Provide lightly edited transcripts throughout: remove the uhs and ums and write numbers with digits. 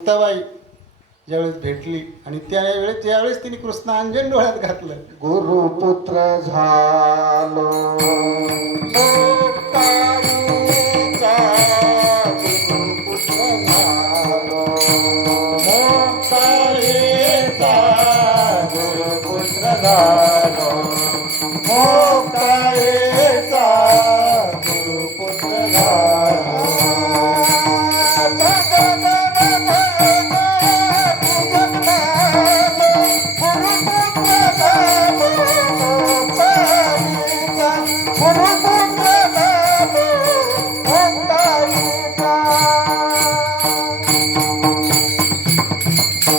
मुक्ताबाई ज्यावेळेस भेटली आणि ज्यावेळेस तिने कृष्ण अंजन डोळ्यात घातलं, गुरुपुत्र झालो मुक्ताईचा, गुरुपुत्र झालो मुक्ताईचा, गुरुपुत्र झालो मुक्ताईचा, गुरुपुत्र झालो.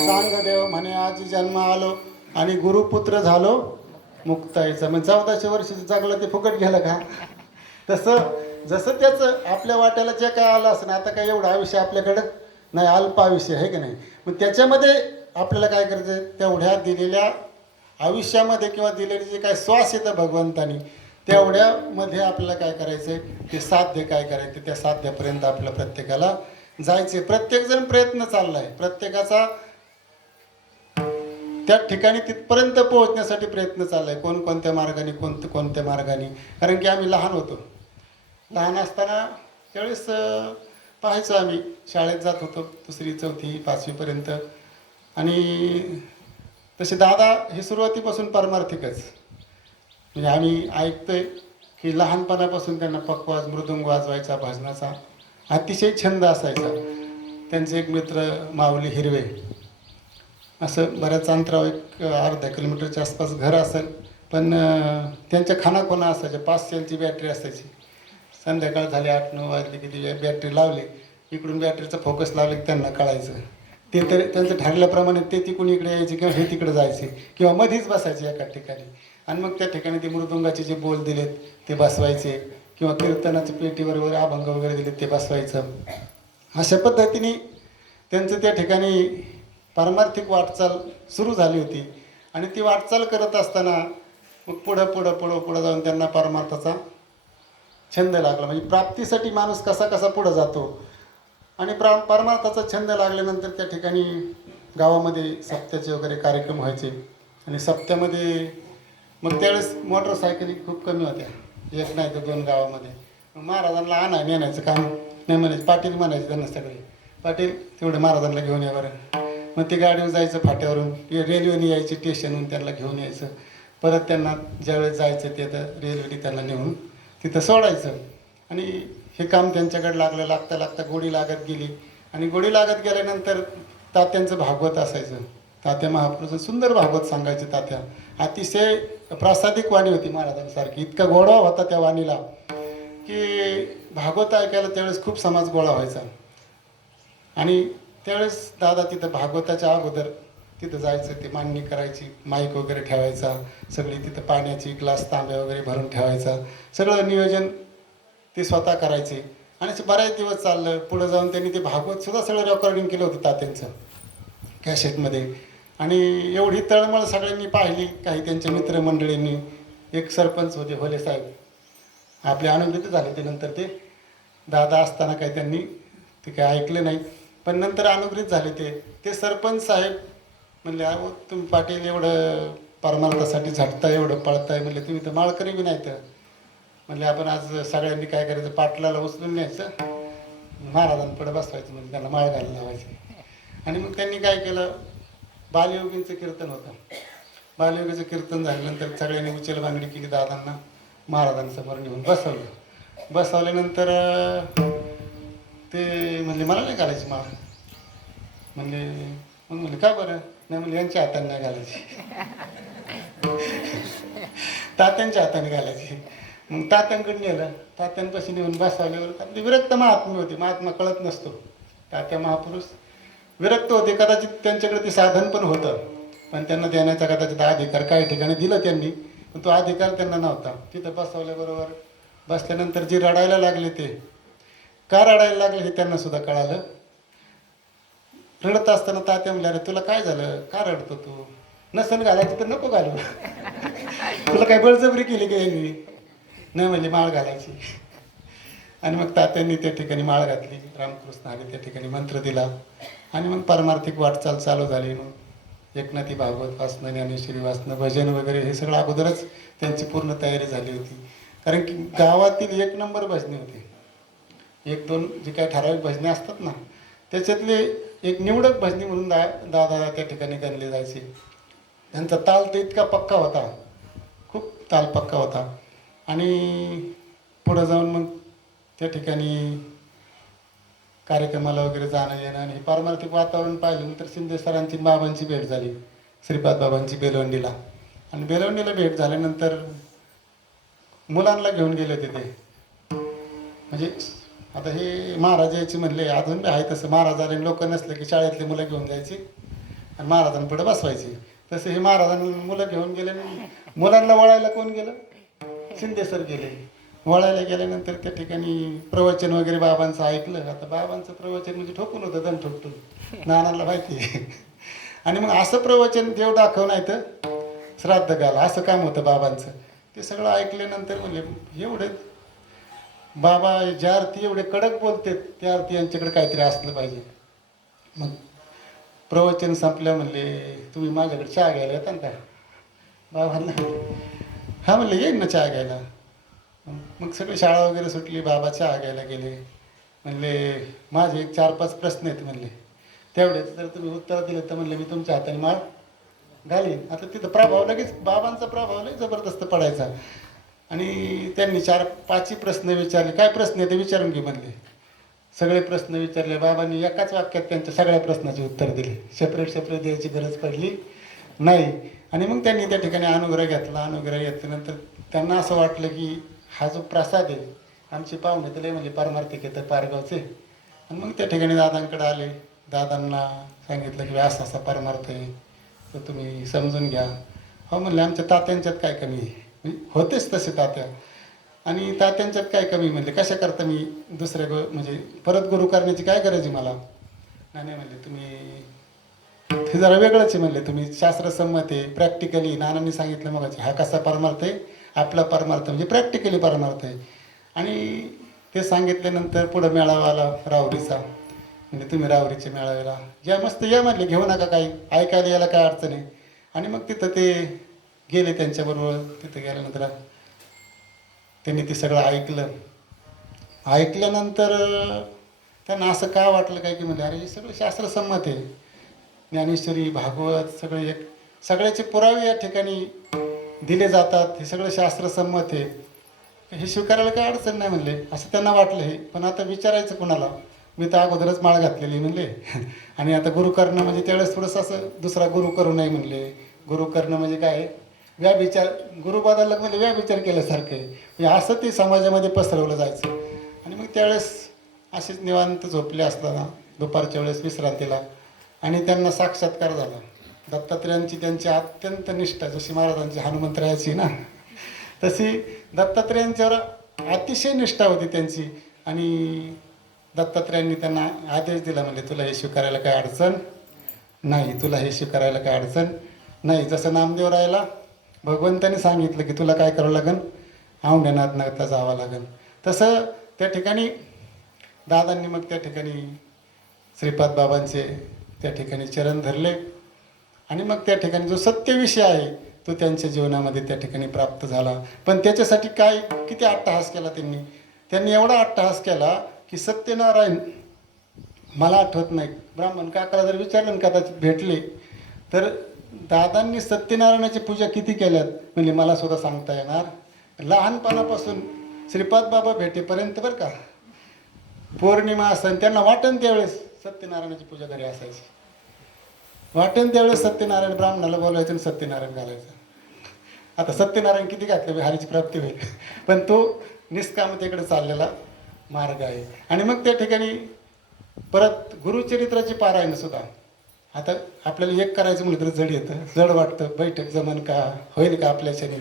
सांगदेव म्हणे आजी जन्म आलो आणि गुरुपुत्र झालो मुक्ताईचा. मग 1400 वर्ष जगलं ते फुकट गेलं का? तसं जसं त्याचं आपल्या वाट्याला जे काय आलं असं, आता काय एवढं आयुष्य आपल्याकडं नाही, अल्प आयुष्य आहे की नाही. मग त्याच्यामध्ये आपल्याला काय करायचं, तेवढ्या दिलेल्या आयुष्यामध्ये किंवा दिलेले जे काय श्वास येतं भगवंतानी, तेवढ्यामध्ये आपल्याला काय करायचं, ते साध्य काय करायचं, त्या साध्यापर्यंत आपल्या प्रत्येकाला जायचे. प्रत्येकजण प्रयत्न चाललाय, प्रत्येकाचा त्या ठिकाणी तिथपर्यंत पोहोचण्यासाठी प्रयत्न चाललाय. कोणत्या मार्गाने, कोणत्या मार्गाने. कारण की आम्ही लहान होतो, लहान असताना त्यावेळेस पाहायचो आम्ही, शाळेत जात होतो 2री 4थी 5वीपर्यंत. आणि तसे दादा हे सुरुवातीपासून पारमार्थिकच, म्हणजे आम्ही ऐकतोय की लहानपणापासून त्यांना पखवाज मृदुंग वाजवायचा, भजनाचा अतिशय छंद असायचा. त्यांचे एक मित्र माऊली हिरवे, असं बऱ्याच अंतरावर एक अर्धा किलोमीटरच्या आसपास घर असेल, पण त्यांच्या खानाखोना असायच्या. 5 सेलची बॅटरी असायची. संध्याकाळ झाली 8-9 वाजले की ती बॅटरी लावली, इकडून बॅटरीचा फोकस लावले की त्यांना कळायचं. ते तर त्यांचं ठरल्याप्रमाणे ते तिकडून इकडे यायचे किंवा हे तिकडे जायचे किंवा मध्येच बसायचे एका ठिकाणी. आणि मग त्या ठिकाणी ते मृदुंगाचे जे बोल दिलेत ते बसवायचे किंवा कीर्तनाच्या पेटीवर वगैरे अभंग वगैरे दिलेत ते बसवायचं. अशा पद्धतीने त्यांचं त्या ठिकाणी पारमार्थिक वाटचाल सुरू झाली होती. आणि ती वाटचाल करत असताना मग पुढं जाऊन त्यांना परमार्थाचा छंद लागला. म्हणजे प्राप्तीसाठी माणूस कसा पुढं जातो. आणि परमार्थाचा छंद लागल्यानंतर त्या ठिकाणी गावामध्ये सप्त्याचे वगैरे कार्यक्रम व्हायचे. आणि सप्त्यामध्ये मग त्यावेळेस मोटरसायकली खूप कमी होत्या, 1 नाही तर 2 गावामध्ये. मग महाराजांना नेण्याचं काम नाही म्हणायचे, पाटील म्हणायचे त्यांना सगळे, पाटील तेवढे महाराजांना घेऊन या बरं. मग ते गाडीवर जायचं, फाट्यावरून रेल्वेने यायची, स्टेशनहून त्यांना घेऊन यायचं. परत त्यांना ज्यावेळेस जायचं ते तर रेल्वेने त्यांना नेऊन तिथं सोडायचं. आणि हे काम त्यांच्याकडे लागता गोडी लागत गेली. आणि गोडी लागत गेल्यानंतर तात्यांचं भागवत असायचं. तात्या महापुरुष सुंदर भागवत सांगायचे तात्या. अतिशय प्रासादिक वाणी होती महाराजांसारखी. इतका गोडवा होता त्या वाणीला की भागवत ऐकायला त्यावेळेस खूप समाज गोळा व्हायचा. आणि त्यावेळेस दादा तिथं भागवताच्या अगोदर तिथं जायचं, ते मांडणी करायची, माईक वगैरे ठेवायचा, सगळी तिथं पाण्याची ग्लास तांब्या वगैरे भरून ठेवायचा, सगळं नियोजन ते स्वतः करायचे. आणि बऱ्याच दिवस चाललं. पुढं जाऊन त्यांनी ते भागवतसुद्धा सगळं रेकॉर्डिंग केलं होतं तात्यांचं कॅसेटमध्ये. आणि एवढी तळमळ सगळ्यांनी पाहिली, काही त्यांच्या मित्रमंडळींनी. एक सरपंच होते होले साहेब, आपले अनुभूती झाले ते नंतर. ते दादा असताना काही त्यांनी ते काही ऐकलं नाही, पण नंतर अनुग्रहित झाले. ते सरपंच साहेब म्हणले, अहो तुम्ही पाटील एवढं परमार्थासाठी झटताय, एवढं पळताय, म्हणले तुम्ही तर माळकरी बी नाही तर. म्हणले आपण आज सगळ्यांनी काय करायचं, पाटलाला उचलून न्यायचं, महाराजांपुढे बसवायचं, म्हणजे त्यांना माळ घालून लावायची. आणि मग त्यांनी काय केलं, बालयोगींचं कीर्तन होतं. बालयोगीचं कीर्तन झाल्यानंतर सगळ्यांनी उचल बांगडी केली, दादांना महाराजांसमोर नेऊन बसवल्यानंतर ते म्हणले मला नाही घालायची माळ. म्हणले का बरं नाही, म्हणजे यांच्या हाताने नाही घालायची, तात्यांच्या हाताने घालायची. मग तात्यांकडे नेलं, तात्यांपाशी नेऊन बसवल्यावर विरक्त महात्मे होते. महात्मा कळत नसतो, तात्या महापुरुष विरक्त होते. कदाचित त्यांच्याकडे ते साधन पण होतं, पण त्यांना देण्याचा कदाचित अधिकार काही ठिकाणी दिला त्यांनी, पण तो अधिकार त्यांना नव्हता. तिथं बसवल्याबरोबर बसल्यानंतर जे रडायला लागले, ते का रडायला लागले हे त्यांना सुद्धा कळालं. रडत असताना तात्या म्हणले, अरे तुला काय झालं, का रडतो तू, नसन घालायची तर नको घालू, तुला काय बळजबरी केली का यांनी? नाही म्हणजे माळ घालायची. आणि मग तात्यांनी त्या ठिकाणी माळ घातली, रामकृष्ण हरी त्या ठिकाणी मंत्र दिला. आणि मग पारमार्थिक वाटचाल चालू झाली. मग एकनाथी भागवत वाचणं, ज्ञानेश्वरी वाचणं, भजन वगैरे हे सगळं अगोदरच त्यांची पूर्ण तयारी झाली होती. कारण की गावातील एक नंबर भजने होते. एक दोन जे काही ठराविक भजने असतात ना, त्याच्यातले एक निवडक भजनी म्हणून दादा त्या ठिकाणी गणले जायचे. त्यांचा ताल तर इतका पक्का होता, खूप ताल पक्का होता. आणि पुढं जाऊन मग त्या ठिकाणी कार्यक्रमाला वगैरे जाणं येणं आणि पारमार्थिक वातावरण पाहिल्यानंतर शिंदे सरांची बाबांची भेट झाली, श्रीपाद बाबांची बेलवंडीला. आणि बेलवंडीला भेट झाल्यानंतर मुलांना घेऊन गेले तिथे. म्हणजे आता हे महाराज यायचे म्हणले, अजून बी आहे तसं, महाराज आले लोक नसले की शाळेतली मुलं घेऊन जायची आणि महाराजांपुढे बसवायची. तसं हे महाराजांनी मुलं घेऊन गेले. मुलांना वळायला कोण गेलं? शिंदे सर गेले. वळायला गेल्यानंतर त्या ठिकाणी प्रवचन वगैरे बाबांचं ऐकलं. आता बाबांचं प्रवचन म्हणजे ठोकून होतं, दम ठोकून, नानांना माहिती आहे. आणि मग असं प्रवचन देव दाखव नाही तर श्राद्ध घाला, असं काम होतं बाबांचं. ते सगळं ऐकल्यानंतर म्हणजे एवढे बाबा ज्या अर्थी एवढे कडक बोलते त्या अर्थी यांच्याकडे काहीतरी असलं पाहिजे. मग प्रवचन संपल्या म्हणले, तुम्ही माझ्याकडे चहा घ्यायला येता ना? बाबांना हा म्हणले, येईन ना चहा घ्यायला. मग सगळी शाळा वगैरे सुटली, बाबा चहा घ्यायला गेले. म्हणले, माझे एक 4-5 प्रश्न आहेत म्हणले, तेवढेच जर तुम्ही उत्तर दिले तर म्हणले मी तुमच्या हाताने माळ घालीन. आता तिथं प्रभाव लगेच बाबांचा प्रभाव लई जबरदस्त पडायचा. आणि त्यांनी 4-5 प्रश्न विचारले. काय प्रश्न आहे ते विचारून घे म्हणले. सगळे प्रश्न विचारले. बाबांनी एकाच वाक्यात त्यांच्या सगळ्या प्रश्नाची उत्तर दिली. सेपरेट द्यायची गरज पडली नाही. आणि मग त्यांनी त्या ठिकाणी अनुग्रह घेतला. अनुग्रह घेतल्यानंतर त्यांना असं वाटलं की हा जो प्रसाद आहे, आमचे पाहुणे तर लय म्हणजे पारमार्थिक येतं पारगावचे. आणि मग त्या ठिकाणी दादांकडे आले. दादांना सांगितलं की असा असा परमार्थ आहे, तर तुम्ही समजून घ्या. हो म्हणले, आमच्या तात्यांच्यात काय कमी आहे? होतेच तसे तात्या. आणि तात्यांच्यात काय कमी म्हणले, कशा करता मी दुसऱ्या म्हणजे परत गुरु करण्याची काय गरज आहे मला? नाही म्हणले, तुम्ही हे जरा वेगळंच आहे म्हणले, तुम्ही शास्त्रसंमत आहे, प्रॅक्टिकली. नानांनी सांगितलं मग हा कसा परमार्थ आहे, आपला परमार्थ म्हणजे प्रॅक्टिकली परमार्थ आहे. आणि ते सांगितल्यानंतर पुढं मेळावा आला राहुरीचा. म्हणजे तुम्ही राहुरीच्या मेळाव्याला या, मस्त या म्हणले, घेऊ नका काही, ऐकायला यायला काय अडचण आहे. आणि मग तिथं ते गेले त्यांच्याबरोबर. तिथं गेल्यानंतर त्यांनी ते सगळं ऐकलं. ऐकल्यानंतर त्यांना असं का वाटलं काय की म्हणजे अरे हे सगळं शास्त्रसंमत आहे, ज्ञानेश्वरी भागवत सगळे एक सगळ्याचे पुरावे या ठिकाणी दिले जातात, हे सगळं शास्त्रसंमत आहे, हे स्वीकारायला काय अडचण नाही म्हणले. असं त्यांना वाटलं. हे पण आता विचारायचं कुणाला? मी तर अगोदरच माळ घातलेली म्हणले. आणि आता गुरु करणं म्हणजे त्यावेळेस थोडंसं असं दुसरा गुरु करू नये म्हणले. गुरु करणं म्हणजे काय, व्याभिचार, गुरु बदलला म्हणजे व्याभिचार केल्यासारखं आहे. म्हणजे असं ते समाजामध्ये पसरवलं जायचं. आणि मग त्यावेळेस असेच निवांत झोपले असताना दुपारच्या वेळेस विश्रांतीला, आणि त्यांना साक्षात्कार झाला. दत्तात्रेयांची त्यांची अत्यंत निष्ठा, जशी महाराजांची हनुमंतरायाची ना, तशी दत्तात्रेयांच्यावर अतिशय निष्ठा होती त्यांची. आणि दत्तात्रेयांनी त्यांना आदेश दिला, म्हणजे तुला हे स्वीकारायला काय अडचण नाही, तुला हे स्वीकारायला काय अडचण नाही. जसं नामदेवरायाला भगवंताने सांगितलं की तुला काय करावं लागेल, औंढ्यानाथ नाथला जावं लागेल, तसं त्या ठिकाणी दादांनी मग त्या ठिकाणी श्रीपाद बाबांचे त्या ठिकाणी चरण धरले. आणि मग त्या ठिकाणी जो सत्य विषय आहे तो त्यांच्या जीवनामध्ये त्या ठिकाणी प्राप्त झाला. पण त्याच्यासाठी काय किती अट्टहास केला त्यांनी एवढा अट्टहास केला की सत्यनारायण, मला आठवत नाही, ब्राह्मण काकाला जर विचारलं ना, कदाचित भेटले तर दादांनी सत्यनारायणाची पूजा किती केल्यात म्हणजे मला सुद्धा सांगता येणार. लहानपणापासून श्रीपाद बाबा भेटेपर्यंत बरं का, पौर्णिमा असताना त्यांना वाटण त्यावेळेस सत्यनारायणाची पूजा घरी असायची. वाटेल त्यावेळेस सत्यनारायण ब्राह्मणाला बोलवायचं आणि सत्यनारायण घालायचं. आता सत्यनारायण किती घातले हरीची प्राप्ती होईल, पण तो निष्कामतेकडे चाललेला मार्ग आहे. आणि मग त्या ठिकाणी परत गुरुचरित्राची पारायण सुद्धा. आता आपल्याला एक करायचं म्हटलं तर जड येतं, जड वाटतं, बैठक जमन का, होईल का आपल्याच्याने.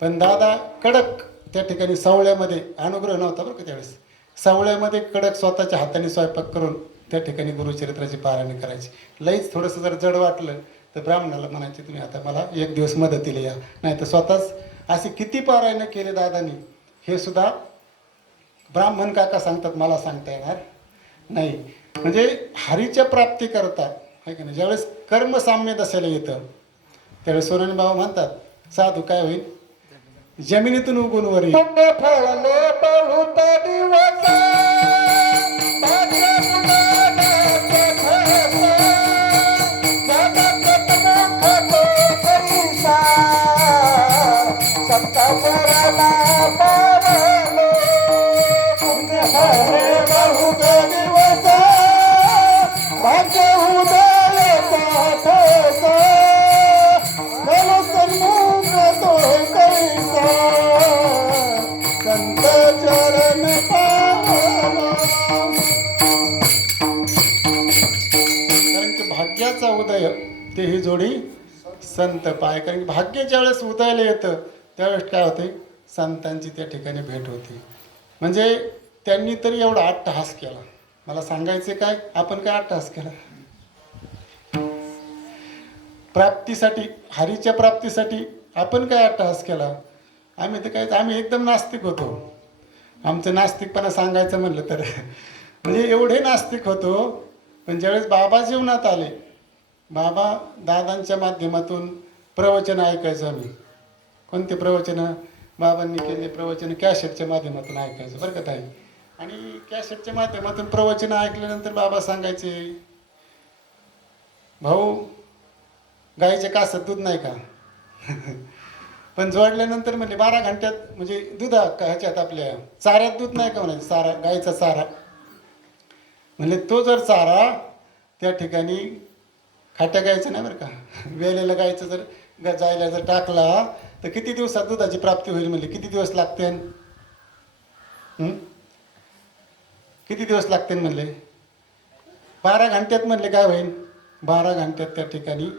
पण दादा कडक त्या ठिकाणी सावळ्यामध्ये, अनुग्रह नव्हता बरं का त्यावेळेस, सावळ्यामध्ये कडक स्वतःच्या हाताने स्वयंपाक करून त्या ठिकाणी गुरुचरित्राची पारायण करायची. लईच थोडंसं जर जड वाटलं तर ब्राह्मणाला म्हणायचे तुम्ही आता मला एक दिवस मदतीला या, नाही तर स्वतःच. असे किती पारायण केले दादानी हे सुद्धा ब्राह्मण काका सांगतात, मला सांगता येणार नाही. म्हणजे हरीच्या प्राप्ती करता आहे की नाही. ज्यावेळेस कर्मसाम्य दशेला येतं त्यावेळेस सोनानी बाबा म्हणतात साधू काय होईल, जमिनीतून उगून वर येईल. पुण्य फळले बहुत दिवस भाग्य गुणानाचे ठसा. जगत मुख तो करीसा सत्ता पराला पावलो. पुण्य फळले बहुत दिवस भाग्य उदयाचा ठसा. जगत मुख तो करीसा संत चरण पावलो. कारण की भाग्याचा उदय ते ही जोडी संत पाय. कारण की भाग्य ज्यावेळेस उदयाला येतं त्यावेळेस काय होते, संतांची त्या ठिकाणी भेट होती. म्हणजे त्यांनी तरी एवढा अट्टहास केला. मला सांगायचे काय, आपण काय अट्टहास केला प्राप्तीसाठी, हरीच्या प्राप्तीसाठी आपण काय अट्टहास केला. आम्ही तर काय, आम्ही एकदम नास्तिक होतो. आमचं नास्तिकपणा सांगायचं म्हणलं तर म्हणजे एवढे नास्तिक होतो. पण ज्यावेळेस बाबा जीवनात आले, बाबा दादांच्या माध्यमातून प्रवचन ऐकायचं आम्ही. कोणते प्रवचन बाबांनी केले प्रवचन कॅसेटच्या माध्यमातून ऐकायचं बरं का ताई. आणि कॅसेटच्या माध्यमातून प्रवचन ऐकल्यानंतर बाबा सांगायचे, भाऊ गाईच्या कासात दूध नाही का पण जोडल्यानंतर म्हणजे 12 घंट्यात म्हणजे दुधा ह्याच्यात आपल्या चाऱ्यात दूध नाही का म्हणायचं, चारा गाईचा चारा. म्हणजे तो जर चारा त्या ठिकाणी खाट्या गायचं नाही बरं का, वेलेला गायचं जर जायला जर टाकला तर किती दिवसात दुधाची प्राप्ती होईल. म्हणजे किती दिवस लागते, किती दिवस लागते म्हणले 12 घंट्यात. म्हणले काय होईल, 12 घंट्यात त्या ठिकाणी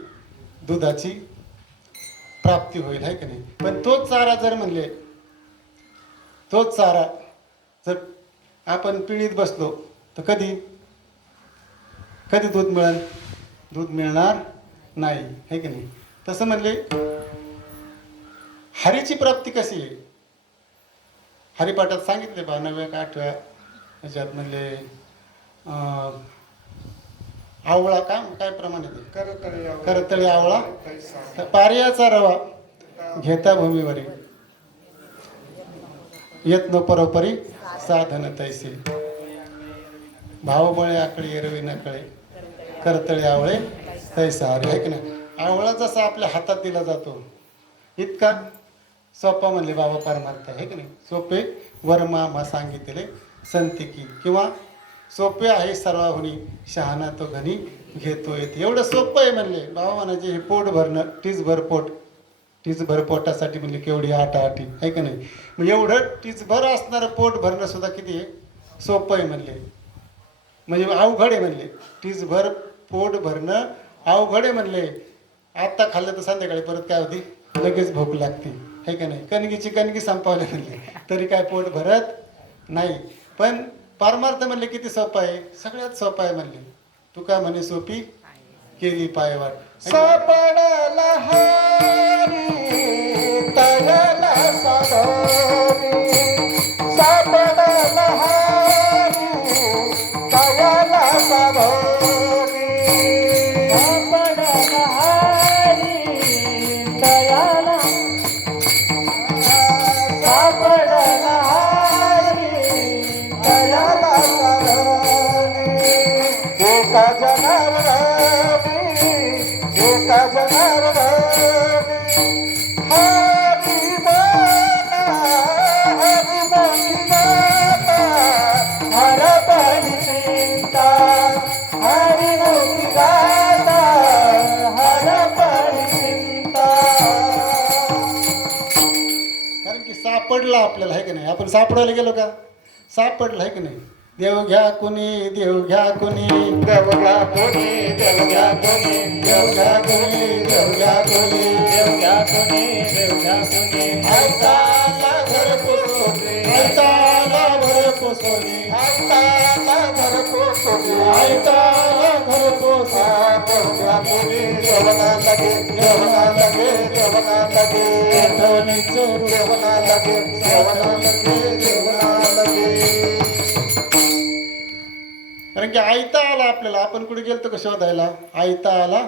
दुधाची प्राप्ती होईल आहे का नाही. पण तोच चारा जर म्हणले, तोच चारा जर आपण पिळीत बसलो तर कधी कधी दूध मिळेल, दूध मिळणार नाही आहे की नाही. तसं म्हणले हरीची प्राप्ती कशी आहे, हरिपाठात सांगितले 9व्या का 8व्या ह्याच्यात म्हणले आवळा काय प्रमाणे ते करतळी आवळा तर पारियाचा रवा घेता भूमीवरी येत नो परोपरी साधन तैसे. भावबळे आकळी एरवी नकळे करतळी आवळे तैसा हरी आहे की नाही. आवळा जसा आपल्या हातात दिला जातो इतका सोपा म्हणले बाबा परमार्थ आहे की नाही. सोपे वर्मा सांगितले संतिकी किंवा सोपे आहे सर्वाहुनी शहाणा तो घनी घेतो येते. एवढं सोपं आहे म्हणले बाबा म्हणायचे. हे पोट भरणं टीचभर पोट, टीचभर पोटासाठी म्हणले केवढी आटाआटी आहे का नाही. मग एवढं टीचभर असणारं पोट भरणं सुद्धा किती आहे सोपं आहे म्हणले. म्हणजे अवघड आहे म्हणले. टीचभर पोट भरणं अवघड आहे म्हणले. आत्ता खाल्लं तर संध्याकाळी परत काय होती, लगेच भूक लागते आहे का नाही. कणगीची कणगी संपवली म्हणले तरी काय पोट भरत नाही. पण परमार्थ म्हणले किती सोपा आहे, सगळ्यात सोपा आहे म्हणले. तू काय म्हणे सोपी केली पायवाट. सापडला हरी तयाला साधवी. सापडला हरी तयाला साधवी. सापडला हरी तयाला सापडला हरी तयाला साधवी. एका जनावरावी एका जनावरावी हरी बोला हरी बोली गाता हर पडी चिंता. हरी बोली गाता हर पडी चिंता. कारण की सापडला आपल्याला आहे की नाही. आपण सापडायला गेलो का, सापडलं आहे की नाही. देव घ्या कुणी देव घ्या कुणी देव घ्या कोणी देव घ्या कोणी देव घ्या कुणी देव घ्या कुणी देव घ्या कोणी देव घ्या कोणी. ऐकाला घर पोचोली ऐकाला घर पोचोली ऐकाला घर पोचोली ऐकाला घर पोचा. देव घ्या कोणी देवना लगे देवना लगे देवना लगे आठवणीचं रूप देवना लगे देवना लगे देवना लगे. कारण की आयता आला आपल्याला, आपण कुठे गेलतो का शोधायला, आयता आला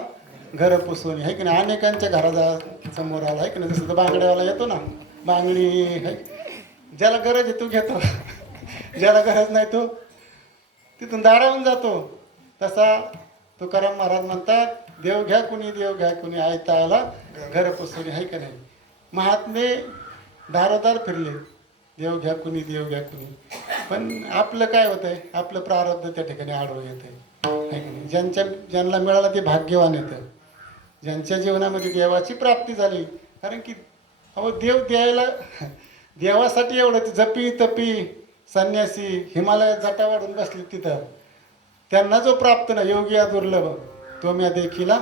घर पुसवणी, आहे की नाही. अनेकांच्या घराचा समोर आला, आहे की नाही. जसं तो बांगड्यावाला येतो ना, बांगडी आहे, ज्याला गरज आहे तो घेतो, ज्याला गरज नाही तो तिथून दारावून जातो. तसा तुकाराम महाराज म्हणतात, देव घ्या कुणी, देव घ्या कुणी, आयता आला घर पुसवणी, आहे का नाही. महात्मे दारोदार फिरले, देव घ्या कुणी, देव घ्या कुणी. पण आपलं काय होतंय, आपलं प्रारब्ध त्या ठिकाणी आडवं येतंय, आहे की नाही. ज्यांना मिळालं ते भाग्यवान येतं, ज्यांच्या जीवनामध्ये देवाची प्राप्ती झाली. कारण की अहो देव द्यायला, देवासाठी एवढं जपी तपी संन्यासी हिमालयात जटा वाढून बसले तिथं, त्यांना जो प्राप्त ना योगी या दुर्लभ, तो म्या देखिला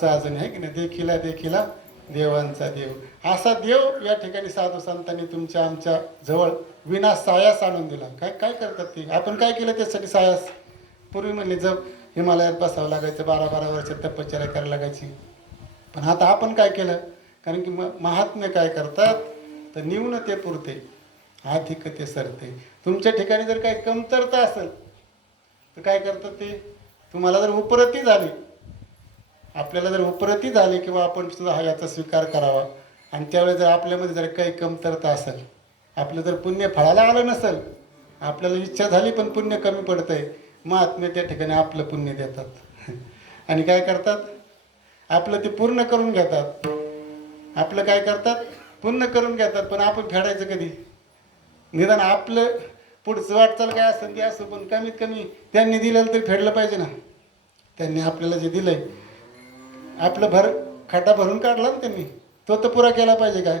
साजन, आहे की नाही. देखिला देखिला देवांचा देव, असा देव या ठिकाणी साधू संतांनी तुमच्या आमच्या जवळ विना सायास आणून दिला. काय काय करतात ते, आपण काय केलं त्यासाठी सायास. पूर्वी म्हणले जप हिमालयात बसावं लागायचं, 12-12 वर्ष तपश्चर्या करायला लागायची. पण आता आपण काय केलं, कारण की महात्म्य काय करतात तर न्यूनते पुरते अधिकते सरते. तुमच्या ठिकाणी जर काही कमतरता असेल तर काय करतात ते, तुम्हाला जर उपरती झाली, आपल्याला जर उपरती झाली किंवा आपण सुद्धा हा याचा स्वीकार करावा, आणि त्यावेळेस जर आपल्यामध्ये जर काही कमतरता असेल, आपलं जर पुण्य फळाला आलं नसेल, आपल्याला इच्छा झाली पण पुण्य कमी पडतंय, महात्म्य त्या ठिकाणी आपलं पुण्य देतात आणि काय करतात, आपलं ते पूर्ण करून घेतात. आपलं काय करतात, पूर्ण करून घेतात. पण आपण फेडायचं कधी, निदान आपलं पुढचं वाटचाल काय असेल ते असं, पण कमीत कमी त्यांनी दिलेलं तरी फेडलं पाहिजे ना. त्यांनी आपल्याला जे दिलंय, आपलं खड्डा भरून काढला ना त्यांनी, तो तर पुरा केला पाहिजे काय.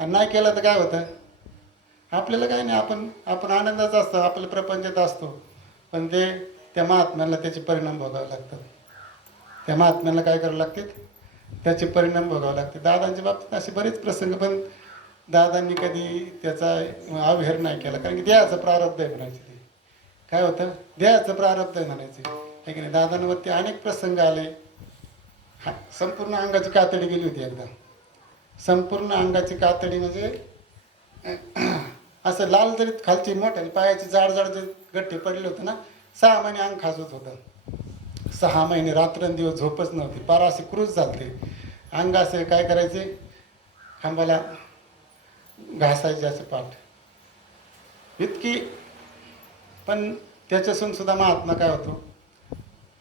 आणि नाही केला तर काय होतं, आपल्याला काय नाही, आपण आनंदाचा असतो, आपल्या प्रपंचात असतो. पण ते त्या महात्म्याला त्याचे परिणाम भोगावे लागतात. त्या महात्म्याला काय करावं लागते, त्याचे परिणाम भोगावे लागते. दादांच्या बाबतीत असे बरेच प्रसंग, पण दादांनी कधी त्याचा अवहेर नाही केला, कारण की देहाचं प्रारब्ध आहे म्हणायचे. ते काय होतं, देहाचं प्रारब्ध आहे म्हणायचे, आहे की नाही. दादांवरती अनेक प्रसंग आले. हा, संपूर्ण अंगाची कातडी गेली होती एकदा. संपूर्ण अंगाची कातडी म्हणजे असं लाल जरी खालची मोठ्या पायाची जाड जाड जे गठ्ठे पडले होते ना, 6 महिने अंग खाजवत होतं. 6 महिने रात्रंदिवस झोपच नव्हती, पार असे क्रूज झालते अंग. असे काय करायचे, खांबाला घासायचे असे पाठ इतकी. पण त्याच्यासून सुद्धा महात्मा काय होतो,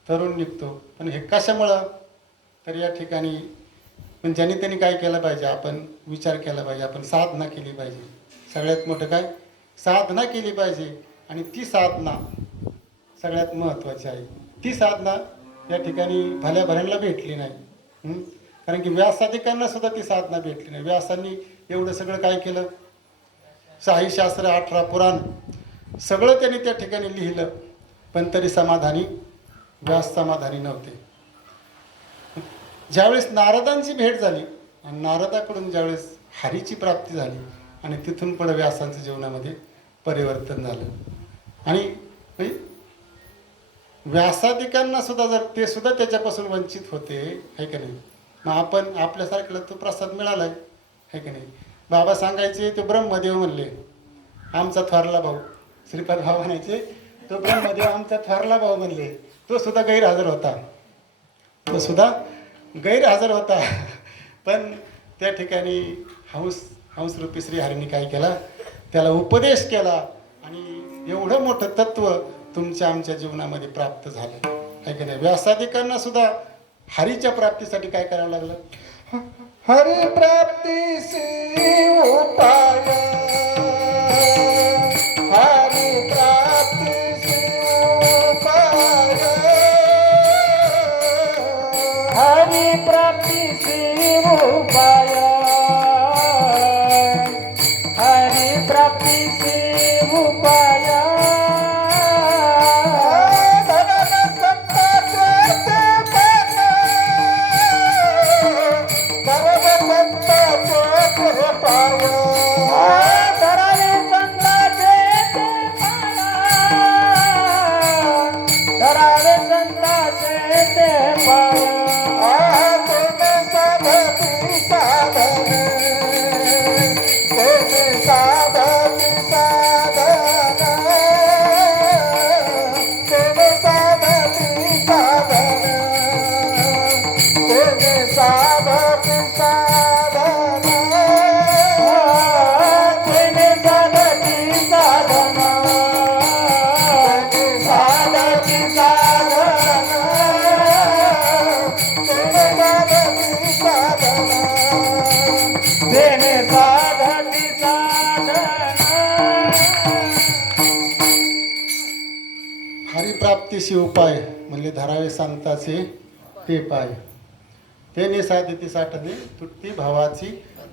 तरुण निघतो. पण हे कशामुळं, तर या ठिकाणी पण ज्यांनी त्यांनी काय केलं पाहिजे, आपण विचार केला पाहिजे, आपण साधना केली पाहिजे. सगळ्यात मोठं काय, साधना केली पाहिजे. आणि ती साधना सगळ्यात महत्त्वाची आहे. ती साधना या ठिकाणी भल्या भऱ्यांना भेटली नाही. कारण की व्यासादिकांना सुद्धा ती साधना भेटली नाही. व्यासांनी एवढं सगळं काय केलं, 6 शास्त्र 18 पुराण सगळं त्यांनी त्या ठिकाणी लिहिलं, पण तरी व्यास समाधानी नव्हते. ज्यावेळेस नारदांची भेट झाली आणि नारदाकडून ज्यावेळेस हरीची प्राप्ती झाली, आणि तिथून पुढे व्यासांच्या जीवनामध्ये परिवर्तन झालं. आणि व्यासादिकांना सुद्धा जर ते सुद्धा त्याच्यापासून वंचित होते, है की नाही. मग आपण आपल्यासारख्याला तो प्रसाद मिळालाय, है की नाही. बाबा सांगायचे तो ब्रह्मदेव म्हणले आमचा थोरला भाऊ, श्रीपाद भाऊ म्हणायचे तो ब्रह्मदेव आमचा थोरला भाऊ म्हणले. तो सुद्धा गैरहजर होता, पण त्या ठिकाणी हंसरूपी श्रीहरींनी काय केला, त्याला उपदेश केला, आणि एवढं मोठं तत्व तुमच्या आमच्या जीवनामध्ये प्राप्त झालं, आहे की नाही. व्यासादिकांना सुद्धा हरीच्या प्राप्तीसाठी काय करावं लागलं, हरी प्राप्तीसी उपाय, हरी प्राप्तीसी उपाय, हरी प्राप्तीसी उपाय, हरी प्राप्तीसी उपाय. साधती प्राप्तीशी उपाय म्हणजे धरावे संताचे ते पाय. तेने साधिती साठणे तुटती भावाची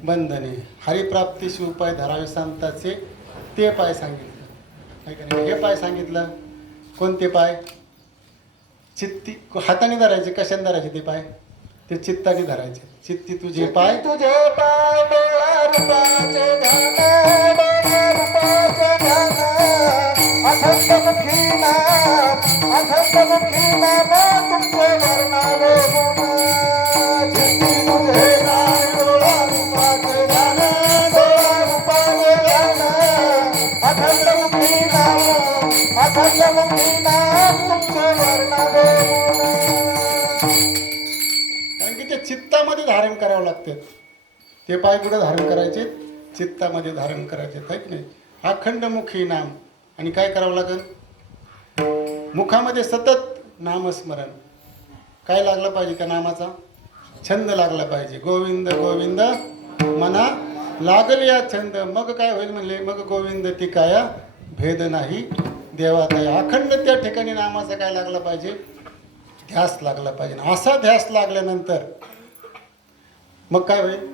बंधने. हरिप्राप्तीशी उपाय धरावे संताचे ते पाय सांगितलं. आहे का नाही? हे पाय सांगितलं. कोणते पाय? चित्ती हाताने धरायचे. कशाने धरायचे ते पाय? ते चित्ताने धरायचे. चित्ती तुझे पाय, तुझे पाय डोळा रूपाचे ध्यान, डोळा रूपाचे ध्यान, अथर्वमुखी नाम, अथर्वमुखी नाम तुमचे वर्णावे गुण. चित्ती तुझे पाय डोळा रूपाचे ध्यान, डोळा रूपाचे ध्यान, अथर्वमुखी नाम, अथर्वमुखी नाम तुमचे वर्णावे गुण. कारण की ते चित्तामध्ये धारण करावं लागते. ते पाय कुठं धारण करायचे? चित्तामध्ये धारण करायचे. आहे की नाही? अखंडमुखी नाम. आणि काय करावं लागेल? मुखामध्ये सतत नामस्मरण. काय लागलं पाहिजे त्या नामाचा? छंद लागला पाहिजे. गोविंद गोविंद मना लागल या छंद. मग काय होईल म्हणले? मग गोविंद ती काया भेद नाही देवात आहे. अखंड त्या ठिकाणी नामाचा काय लागला पाहिजे? ध्यास लागला पाहिजे. असा ध्यास लागल्यानंतर मग काय होईल?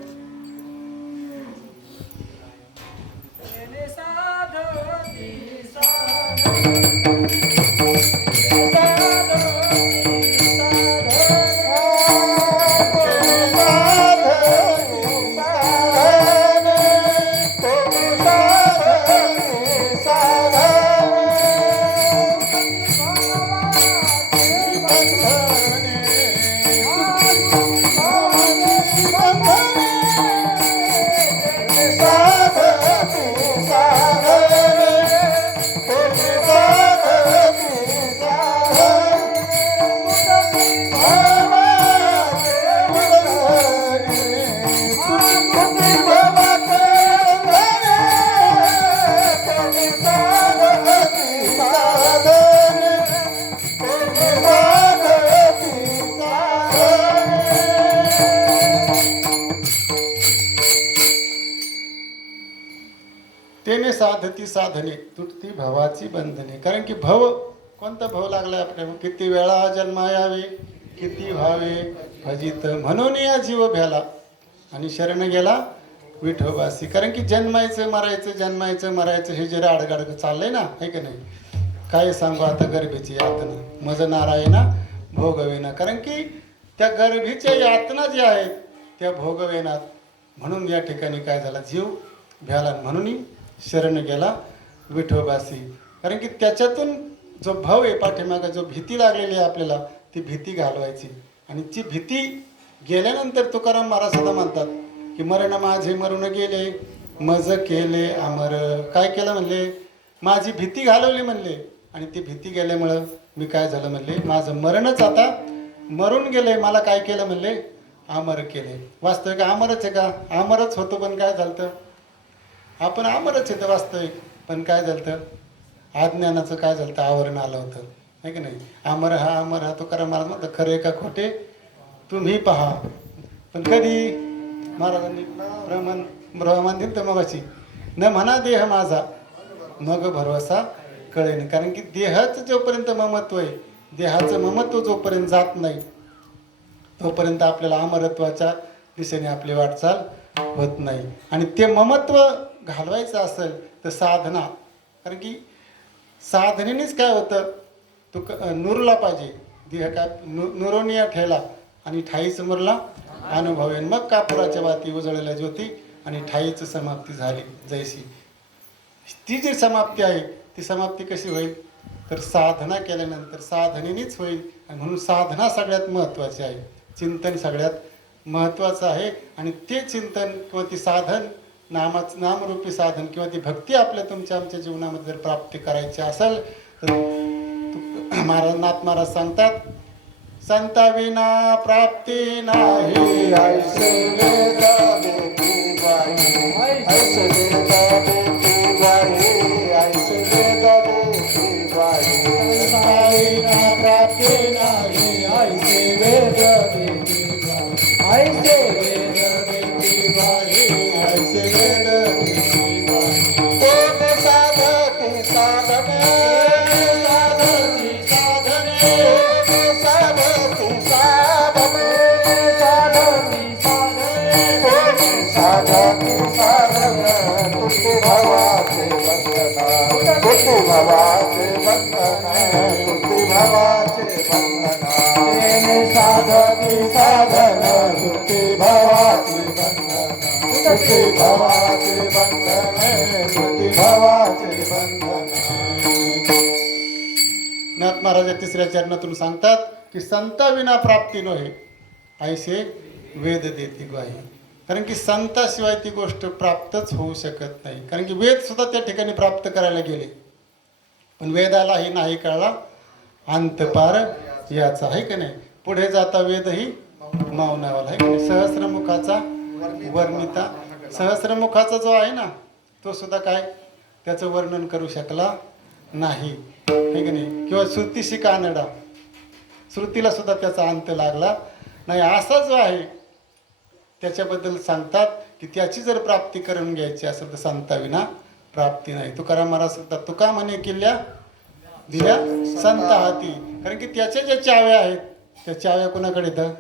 तेने साधती साधने तुटती भवाची बंधने. कारण की भव, कोणता भव लागलाय आपल्याला? किती वेळा जन्मायावे, किती व्हावे भजित, म्हणून या जीव भ्याला आणि शरण गेला विठोबासी. कारण की जन्मायचं मरायचं, जन्मायचं मरायचं हे जे राडगाड चाललंय ना, आहे का नाही? काय सांगू आता गर्भीची यातना, मज नारायणा भोगवेना. कारण की त्या गर्भीच्या यातना ज्या आहेत त्या भोगवेनात. म्हणून या ठिकाणी काय झाला? जीव भ्याला, म्हणून शरण गेला विठोबासी. कारण की त्याच्यातून जो भाव आहे पाठीमागा, जो भीती लागलेली आहे आपल्याला, ती भीती घालवायची. आणि ती भीती गेल्यानंतर तुकाराम महाराज सुद्धा म्हणतात की मरण माझे मरून गेले, मज केले अमर. काय केलं म्हणले? माझी भीती घालवली म्हणले. आणि ती भीती गेल्यामुळं मी काय झालं म्हणले? माझं मरणच आता मरून गेले. मला काय केलं म्हणले? अमर केले. वास्तविक अमरच आहे का? अमरच होतो, पण काय झालं? आपण अमरच येतं वास्तविक, पण काय झालं? अज्ञानाचं काय झालं? आवरण आलं होतं, आहे की नाही? अमर हा, अमर हा. तुकाराम महाराज म्हणतात खरे का खोटे तुम्ही पहा. पण कधी महाराजांनी भ्रमण दिलं तर मगाशी, न म्हणा देह माझा मग भरवसा कळेन. कारण की देहाचं जोपर्यंत ममत्व आहे, देहाचं ममत्व जोपर्यंत जात नाही तोपर्यंत आपल्याला अमरत्वाच्या दिशेने आपली वाटचाल होत नाही. आणि ते ममत्व घालवायचं असेल तर साधना. कारण की साधनेनेच काय होतं? तो नुरला पाहिजे देह. काय नुरोनिया ठेला आणि ठाईच मुरला अनुभवेन. मग कापुराच्या वाती उजळलेल्या ज्योती आणि ठाईच समाप्ती झाली जैसी. ती जी समाप्ती आहे ती समाप्ती कशी होईल? तर साधना केल्यानंतर साधनेनेच होईल. आणि म्हणून साधना सगळ्यात महत्त्वाची आहे. चिंतन सगळ्यात महत्त्वाचं आहे. आणि ते चिंतन किंवा ती साधन, नामरूपी साधन किंवा ती भक्ती आपल्या तुमच्या आमच्या जीवनामध्ये जर प्राप्ती करायची असेल तर महाराज नाथ महाराज सांगतात, संता विना प्राप्ती नाही. ऐसे वेदा देती बाई, ऐसे वेदा देती बाई, ऐसे वेदा देती बाई. संता विना प्राप्ती नाही, ऐसे वेदा देती बाई, ऐसे वेदा देती बाई, ऐसे वेदा देती बाई. कोण साधती साधने, साधती साधने, भावाचे बंधन तुटी भावाचे बंधन तेने साधती साधन तुटी भावाचे बंधन तुटी भावाचे बंधन तुटी भावाचे बंधन नाथ महाराज तिसऱ्या चरणातून सांगतात की संताविना प्राप्ती नव्हे ऐसे वेद देती ग्वाही. कारण की संताशिवाय ती गोष्ट प्राप्तच होऊ शकत नाही. कारण की वेद सुद्धा त्या ठिकाणी प्राप्त करायला गेले पण वेदालाही नाही कळला अंत पार याचा आहे की नाही. पुढे जाता वेदही मौनावाला आहे की नाही. सहस्रमुखाचा वर्णिता सहस्रमुखाचा जो आहे ना तो सुद्धा काय त्याचं वर्णन करू शकला नाही आहे की नाही. किंवा श्रुतीशी कानडा श्रुतीला सुद्धा त्याचा अंत लागला नाही. असा जो आहे त्याच्याबद्दल सांगतात की त्याची जर प्राप्ती करून घ्यायची असेल तर संताविना प्राप्ती नाही. तुकाराम महाराज सांगतात तुका म्हणे किल्ल्या दिल्या संत हाती. कारण की त्याच्या ज्या चाव्या आहेत त्या चाव्या कोणाकडे तर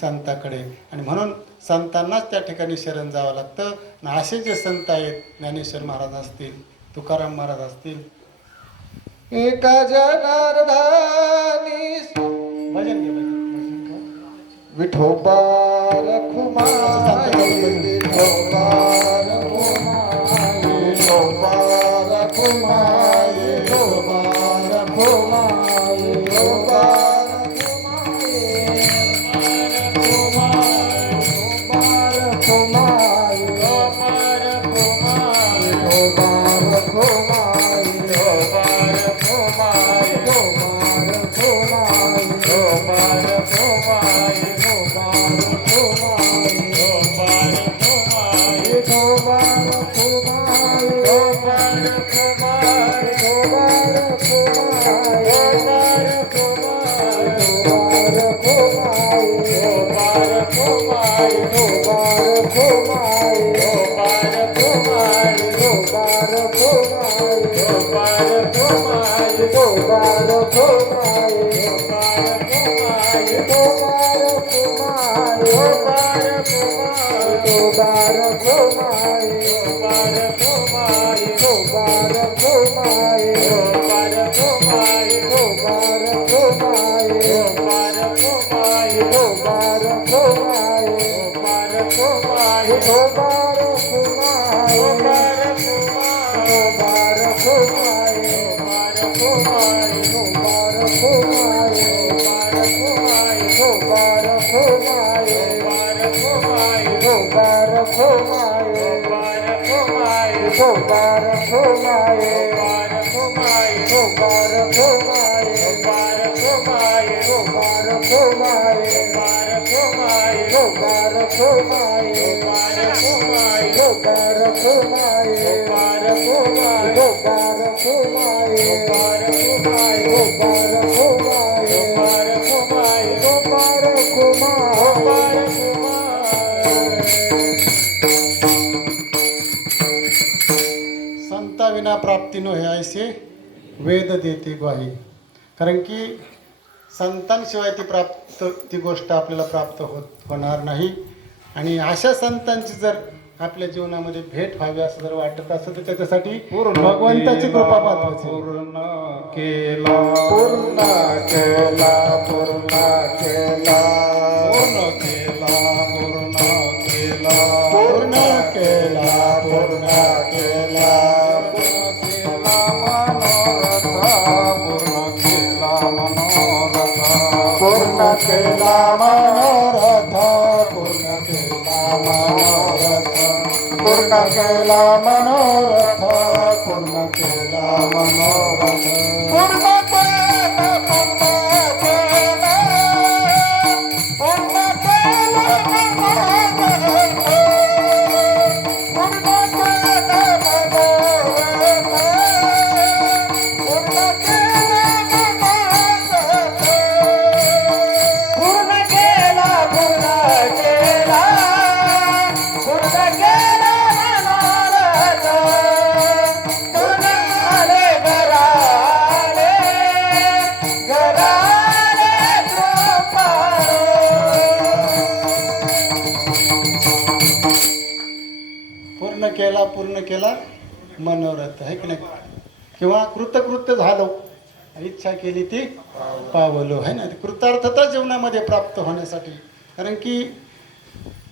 संताकडे. आणि म्हणून संतांनाच त्या ठिकाणी शरण जावं लागतं. आणि असे जे संत आहेत ज्ञानेश्वर महाराज असतील तुकाराम महाराज असतील एका जनार्दनी भजन घे भजन विठोबा रखुमाई विठोबा रखुमाई विठोबा रखुमाई विठोबा रखुमाई विठोबा संताविना प्राप्ती नो हे ऐसे वेद देते ग्वाही. कारण की संतांशिवाय ती गोष्ट आपल्याला प्राप्त होणार नाही. आणि अशा संतांची जर आपल्या जीवनामध्ये भेट व्हावी असं जर वाटत असेल तर त्याच्यासाठी भगवंताची कृपा महत्वाची. पूर्ण केला पूर्ण केला पूर्ण केला पूर्ण केला पूर्ण केला पूर्ण केला पूर्ण केला मनोरथ पूर्ण केला मनोरथ पूर्ण केला मनोरथ पूर्ण केला मनोरथ पूर्ण केला पूर्ण केला पूर्ण केला मनोरथ आहे की नाही. किंवा कृतकृत्य झालो, इच्छा केली ती पावलो, है ना. कृतार्थता जीवनामध्ये प्राप्त होण्यासाठी, कारण की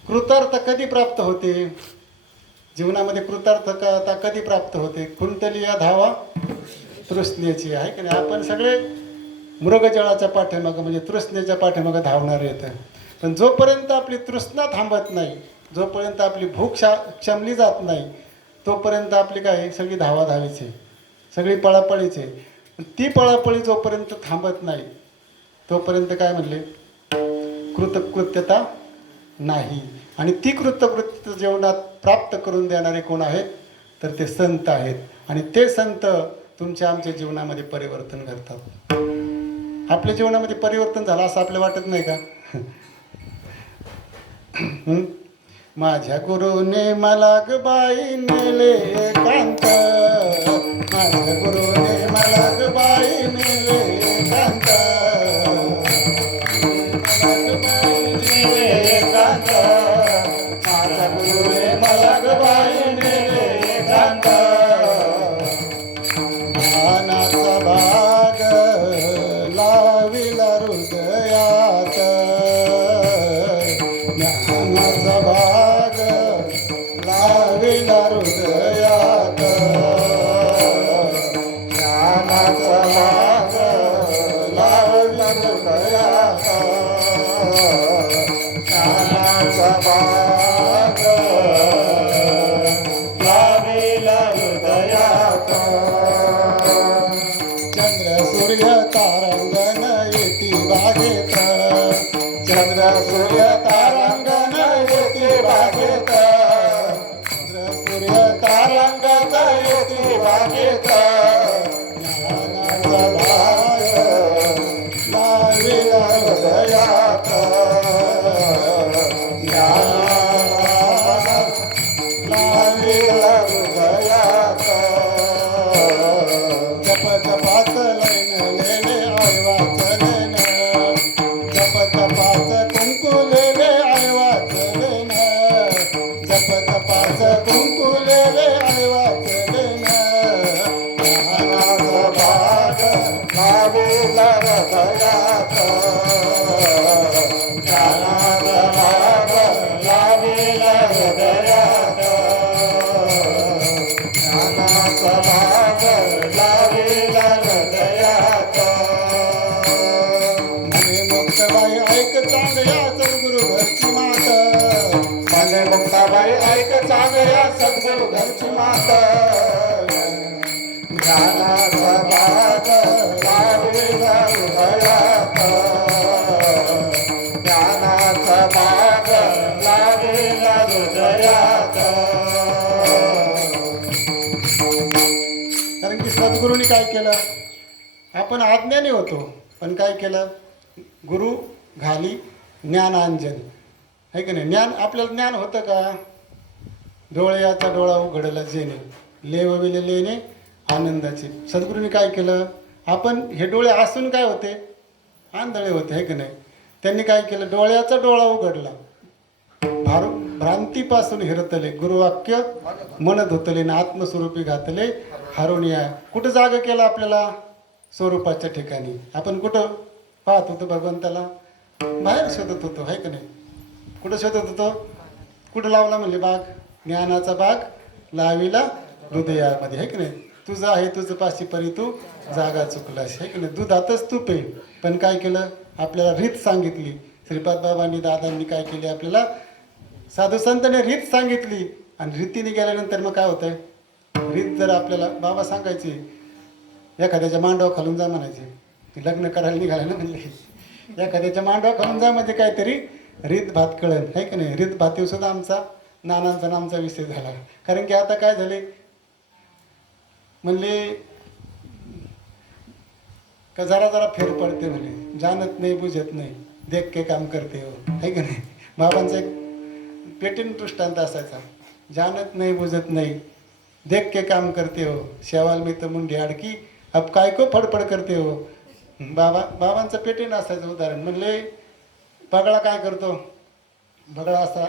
कृतार्थ कधी प्राप्त होते जीवनामध्ये, कृतार्थता कधी प्राप्त होते? कुंतली या धावा तृष्णेची, आहे की नाही. आपण सगळे मृगजळाच्या पाठीमागं म्हणजे तृष्णेच्या पाठीमागं धावणार येतं. पण जोपर्यंत आपली तृष्णा थांबत नाही, जोपर्यंत आपली भूक क्षमली जात नाही, तोपर्यंत आपली काय सगळी धावाधावीची, सगळी पळापळीची. ती पळापळी जोपर्यंत थांबत नाही तोपर्यंत काय म्हणले, कृतकृत्यता नाही. आणि ती कृतकृत्यता जीवनात प्राप्त करून देणारे कोण आहेत? तर ते संत आहेत. आणि ते संत तुमच्या आमच्या जीवनामध्ये परिवर्तन करतात. आपल्या जीवनामध्ये परिवर्तन झालं असं आपल्याला वाटत नाही का? माझ्या गुरुने मला ग बाई नेले एकांत, माझ्या गुरुने मला ग बाई नेले एकांत, माझ्या गुरुने मला ग बाई नेले एकांत. ज्ञानाचा भाग लाविला हृदयात, ज्ञानाचा भाग लाविला हृदयात, ज्ञानाचा भाग लाविला हृदयात, ज्ञानाचा भाग लाविला हृदयात. चंद्र सूर्य तारांगण येती बागेत, चंद्र सूर्य तारांगण येती बागेत, चंद्र सूर्य तारांगण येती बागेत. ज्ञानाचा भाग लाविला हृदयात, ज्ञान लाविला हृदयात. जप जपाच लैन लेले आईवाच लेन, जप जपाच कुंकू लेले आईवाच लेन, जप जपाच कुंकू लेले आईवाच लेन. ज्ञानाचा भाग लाविला हृदयात, ज्ञानाचा भाग लाविला हृदयात, ज्ञानाचा भाग लाविला हृदयात. म्हणे मुक्ताबाई ऐक चांगल्या सद्गुरु घरची मात, म्हणे मुक्ताबाई ऐक चांगल्या सद्गुरु घरची मात. ज्ञानाचा भाग लाविला हृदयात, ज्ञानाचा भाग लाविला हृदयात. कारण की सद्गुरूंनी काय केलं, आपण अज्ञानी होतो पण काय केलं, गुरु घाली ज्ञानांजन, आहे की नाही. ज्ञान आपल्याला ज्ञान होतं का? डोळ्याचा डोळा उघडला जेणे, लेवविले लेणे आनंदाचे. सद्गुरूंनी काय केलं, आपण हे डोळे असून काय होते, आंधळे होते, आहे की नाही. त्यांनी काय केलं, डोळ्याचा डोळा उघडला, भ्रांतीपासून हिरतले, गुरुवाक्य म्हणत होतले ना आत्मस्वरूपी घातले हरुनिया. कुठं जागा केला आपल्याला? स्वरूपाच्या ठिकाणी. आपण कुठं पाहत होतो भगवंताला? बाहेर शोधत होतो, आहे का नाही. कुठं शोधत होतो? कुठं लावला म्हणले बाग? ज्ञानाचा बाग लाविला हृदयामध्ये, आहे की नाही. तुझं आहे तुझं पाशी परी तू जागा चुकलास, आहे की नाही. दुधातच तूप आहे. पण काय केलं, आपल्याला रीत सांगितली. श्रीपाद बाबांनी दादांनी काय केली, आपल्याला साधू संतांनी रीत सांगितली. आणि रीतीने गेल्यानंतर मग काय होतंय, रीत जर आपल्याला बाबा सांगायची, एखाद्याच्या मांडवा खालून जा म्हणायचे, ती लग्न करायला निघाले ना म्हणले, एखाद्याच्या मांडवा खालून जा म्हणजे काहीतरी रीत भात कळण, आहे की नाही. रीत भाती सुद्धा आमचा नानांचा नामचा विषय झाला. कारण की आता काय झाले म्हणले का जरा जरा फेर पडते म्हणे, जानत नाही बुझत नाही देख के काम करते हो, आहे की नाही. बाबांचा एक पेटीन दृष्टांत असायचा, जानत नाही बुझत नाही देख के काम करते हो, शेवाल मी तर मुंडी अडकी अब काय को फडफड करते हो. बाबांचं पेटीन असायचं उदाहरण. म्हणले बगळा काय करतो, बगळा असा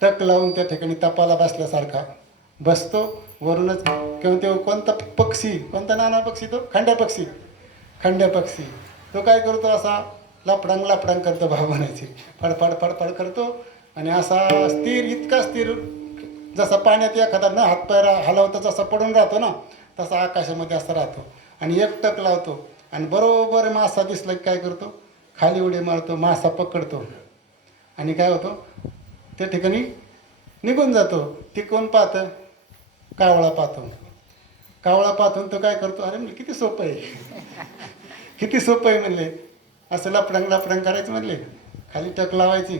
टक लावून त्या ठिकाणी तपाला बसल्यासारखा बसतो वरूनच किंवा तो कोणता पक्षी, कोणता नाना पक्षी तो खंड्या पक्षी तो काय करतो, असा लपडांग लपडांग करतो भाव म्हणायची, फडफड फडफड करतो आणि असा स्थिर, इतका स्थिर जसा पाण्यात एखादा न हातपाय हलवता जसा पडून राहतो ना, तसा आकाशामध्ये असा राहतो आणि एक टक लावतो आणि बरोबर मासा दिसला की काय करतो, खाली उडी मारतो, मासा पकडतो आणि काय होतं, त्या ठिकाणी निघून जातो. ती कोण पाहतं, कावळा पाहतो. कावळा पाहतो तो काय करतो, अरे म्हणले किती सोपं आहे किती सोपं आहे म्हणले, असं लपडंग लपडंग करायचं म्हणले, खाली टक लावायची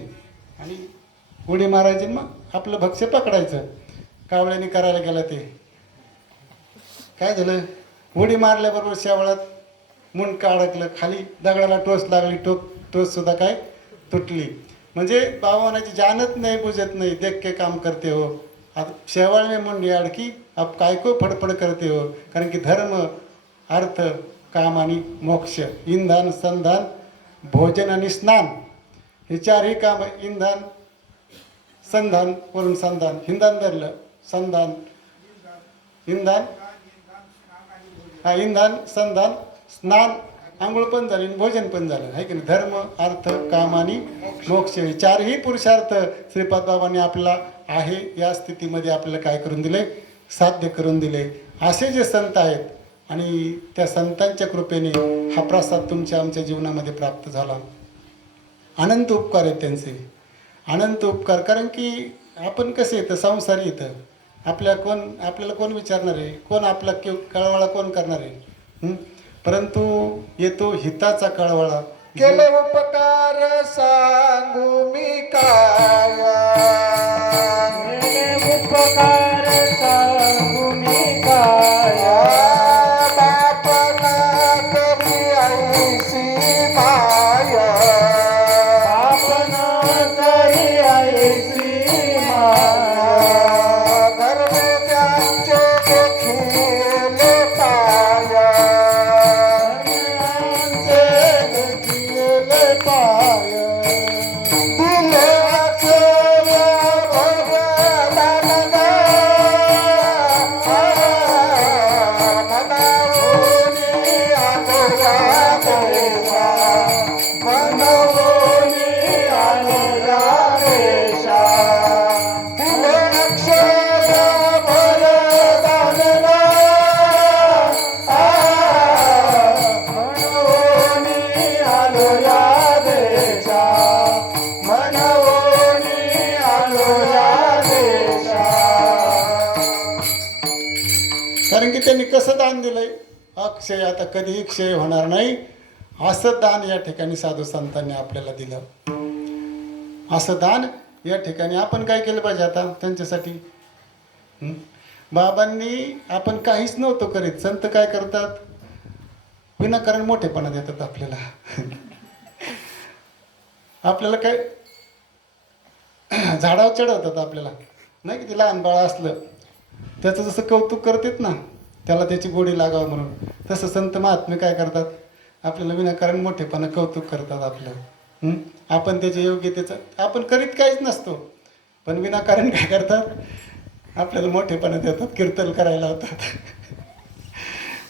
आणि उडी मारायची, मग आपलं भक्ष्य पकडायचं. कावळ्याने करायला गेलं ते काय झालं, उडी मारल्याबरोबर शेवाळात मुंडकं अडकलं, खाली दगडाला टोच लागली, टोच सुद्धा काय तुटली. म्हणजे बाबानाची जानत नाही बुझत नाही, देख के काम करते हो, अब शेवाळ में मुंडी अडकी, अब काय को फडफड करते हो. कारण की धर्म, अर्थ, काम आणि मोक्ष, इंधन, संधान, भोजन आणि स्नान, हे चारही काम, इंधन संधान वरून संधान, हिंदान धरलं, संधान इंधन, हा इंधन संधान स्नान, आंघोळ पण झाली आणि भोजन पण झालं, आहे की नाही. धर्म, अर्थ, काम आणि मोक्ष, हे चारही पुरुषार्थ श्रीपाद बाबांनी आपला आहे या स्थितीमध्ये आपल्याला काय करून दिले, साध्य करून दिले. असे जे संत आहेत आणि त्या संतांच्या कृपेने हा प्रसाद तुमच्या आमच्या जीवनामध्ये प्राप्त झाला. अनंत उपकार आहेत त्यांचे, अनंत उपकार. कारण की आपण कसे येतं, संसारी येतं, आपल्याला कोण विचारणार आहे, कोण आपला कळवळा कोण करणार आहे. परंतु येतो हिताचा कळवळा. केले उपकार सांगू मी काय, केले उपकार सांगू मी काय, बापना करी ऐसी माया, आपण करी ऐसी माया, धर्म त्यांचे देखील पाया, देखील पाय, दिले अक्षर भगवान मनवोनी आलोया देशा, मनवोनी आलोया देशा, दिले अक्षर भगवान मनवोनी आलोया देशा, मनवोनी आलोया देशा. कारण की त्यांनी कसं दान दिलंय, अक्षय, आता कधीही क्षय होणार नाही असं दान या ठिकाणी साधू संतांनी आपल्याला दिलं. असं दान या ठिकाणी आपण काय केलं पाहिजे आता त्यांच्यासाठी. बाबांनी आपण काहीच नव्हतो करीत, संत काय करतात, विनाकारण मोठेपणा देतात आपल्याला. आपल्याला काय झाडावर चढवतात आपल्याला, नाही की ते लहान बाळ असलं त्याचं जसं कौतुक करतात ना, त्याला त्याची गोडी लागावं म्हणून, तसं संत महात्मे काय करतात, आपल्याला विनाकारण मोठेपणा कौतुक करतात आपलं. आपण त्याच्या योग्यतेचं आपण करीत काहीच नसतो, पण विनाकारण काय करतात, आपल्याला मोठेपणा देतात, कीर्तन करायला होतात,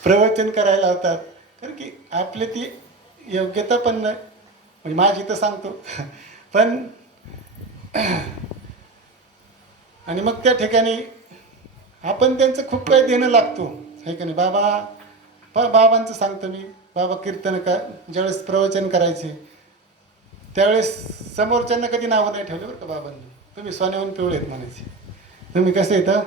प्रवचन करायला होतात. कारण की आपली ती योग्यता पण नाही, म्हणजे माझी तर सांगतो पण. आणि मग त्या ठिकाणी आपण त्यांचं खूप काही देणं लागतो, आहे की नाही. बाबांचं सांगतो मी, बाबा कीर्तन ज्यावेळेस प्रवचन करायचे त्यावेळेस समोरच्यांना कधी नावं नाही ठेवले बरं का बाबांनी. तुम्ही सोन्याहून पिवळे आहेत म्हणायचे, तुम्ही कसं येतं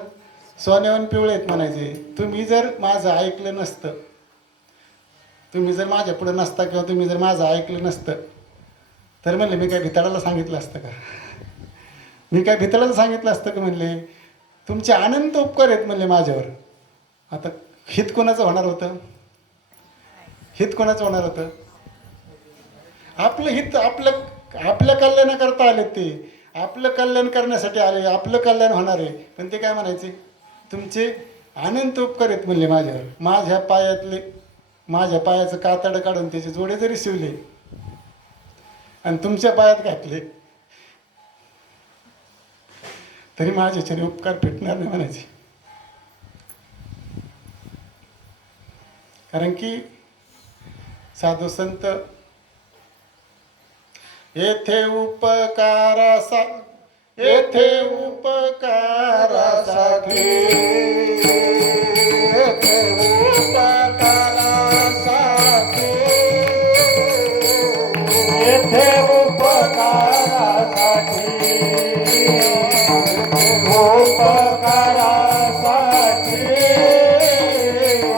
सोन्याहून पिवळे आहेत म्हणायचे. तुम्ही जर माझं ऐकलं नसतं, तुम्ही जर माझ्या पुढं नसता किंवा तुम्ही जर माझं ऐकलं नसतं तर म्हणले मी काय भिताडाला सांगितलं असतं का, मी काय भिताडाला सांगितलं असतं का. म्हणले तुमचे अनंत उपकार आहेत म्हणले माझ्यावर. आता हित कोणाचं होणार होतं, हित कोणाचं होणार होतं, आपलं हित आपल्या कल्याणाकरता आले, ते आपलं कल्याण करण्यासाठी आले, आपलं कल्याण होणार आहे. पण ते काय म्हणायचे, तुमचे अनंत उपकार आहेत म्हणले माझ्यावर. माझ्या पायाचं कातडं काढून त्याचे जोडे जरी शिवले आणि तुमच्या पायात घातले तरी माझ्याच्याने उपकार फिटणार नाही म्हणायचे. कारण की साधू संत येथे उपकारासा येथे उपकारासाठी येथे उपकारासाठी येथे उपकारासाठी उपकारासाठी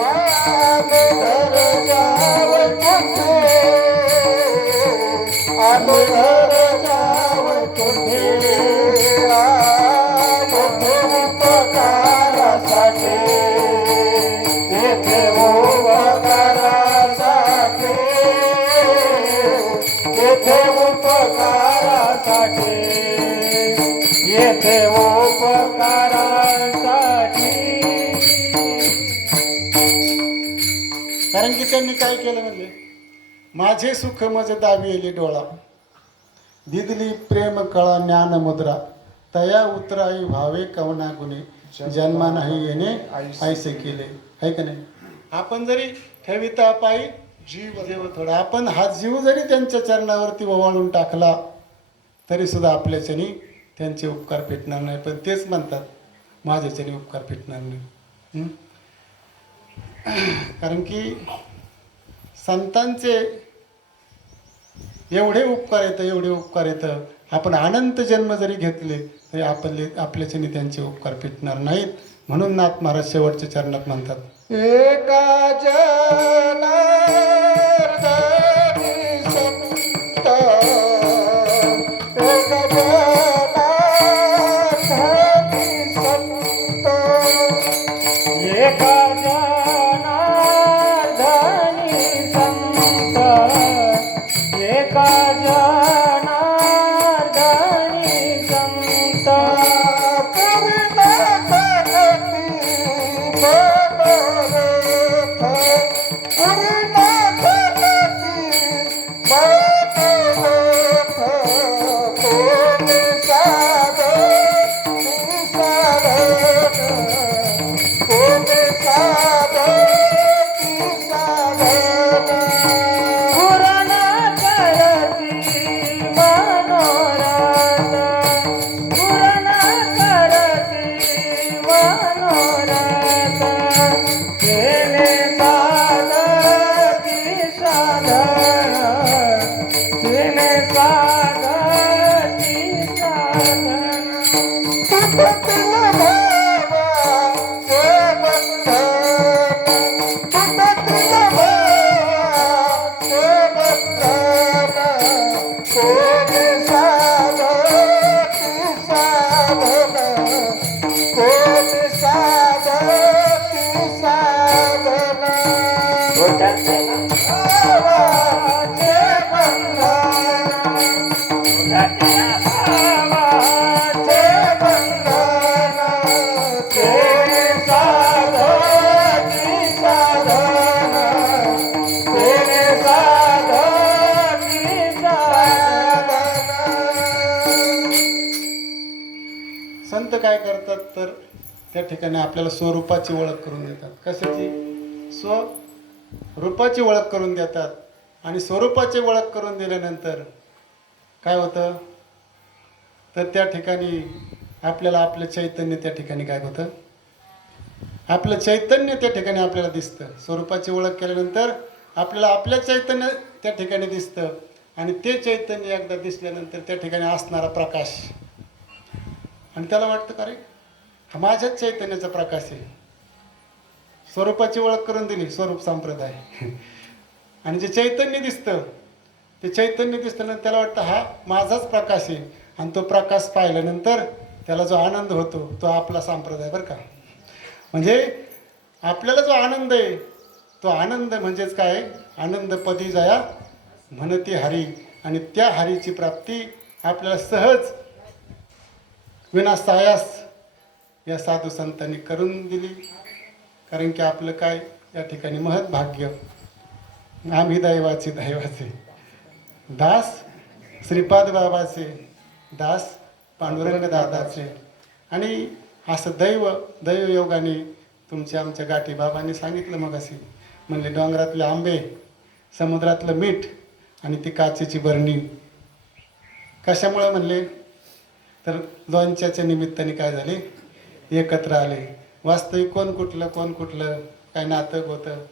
आम्ही घर जाव कुठे आम्ही घर जाव कुठे येथे उपकारासाठी येथे उपकारासाठी येथे उपकारासाठी येथे उपकारासाठी. कारण की त्यांनी काय केलं म्हणजे माझे सुख मज दाविले डोळा दिदली प्रेम कळा ज्ञान मुद्रा तया उतराई भावे कवना गुणे जन्मा नाही येणे ऐसे केले आहे का नाही. आपण जरी ठेविता पायी जीव थोडा आपण हा जीव जरी त्यांच्या चरणावरती ओवाळून टाकला तरी सुद्धा आपल्याच्यानी त्यांचे उपकार पेटणार नाही. पण तेच म्हणतात माझ्याच्यानी उपकार पेटणार नाही. कारण की संतांचे एवढे उपकार येतं एवढे उपकार येतं आपण अनंत जन्म जरी घेतले तरी आपल्याच्यानी त्यांचे उपकार पेटणार नाहीत. म्हणून नाथ महाराज शेवटच्या चरणात म्हणतात एका जनार्दनी संत एका जनार्दनी संत एका जनार्दनी संत एका जनार्दनी संत पूर्ण जगती मनोरथ पूर्ण जगती मनोरथ कोणी साधन कोणी साधन पूर्ण करती मनोरथ पूर्ण करती मनोरथ केले साधती साधन केले साधती साधन तुटतील भावाचे बंधन तुटतील भावाचे बंधन कोणी साधती साधन कोणी साधती साधन भावाचे बंधन भावाचे बंधन कोणी साधती साधन कोणी साधती साधन. संत काय करतात तर त्या ठिकाणी आपल्याला स्वरूपाची ओळख करून देतात. कशाची? स्वरूपाची ओळख करून देतात. आणि स्वरूपाची ओळख करून दिल्यानंतर काय होतं तर त्या ठिकाणी आपल्याला आपलं चैतन्य त्या ठिकाणी काय होतं आपलं चैतन्य त्या ठिकाणी आपल्याला दिसतं. स्वरूपाची ओळख केल्यानंतर आपल्याला आपलं चैतन्य त्या ठिकाणी दिसतं. आणि ते चैतन्य एकदा दिसल्यानंतर त्या ठिकाणी असणारा प्रकाश आणि त्याला वाटतं का रे हा माझ्याच चैतन्याचा प्रकाश आहे. स्वरूपाची ओळख करून दिली स्वरूप संप्रदाय आणि जे चैतन्य दिसतं ते चैतन्य दिसताना त्याला वाटतं हा माझाच प्रकाश आहे. आणि तो प्रकाश पाहिल्यानंतर त्याला जो आनंद होतो तो आपला संप्रदाय बरं का. म्हणजे आपल्याला जो आनंद आहे तो आनंद म्हणजेच काय आनंद पदी जया म्हणती हरी. आणि त्या हरीची प्राप्ती आपल्याला सहज विनासायास या साधू संतांनी करून दिली. कारण की आपलं काय या ठिकाणी महत् भाग्य आम्ही दैवाचे दास श्रीपाद बाबाचे दास पांडुरंग दादाचे. आणि असं दैवयोगाने तुमच्या आमच्या गाठी बाबांनी सांगितलं मग असे म्हणले डोंगरातले आंबे, समुद्रातलं मीठ आणि ती काचेची बरणी. कशामुळे म्हणले तर लोणच्याच्या निमित्ताने काय झाले, एकत्र आले. वास्तविक कोण कुठलं काय नातं होतं,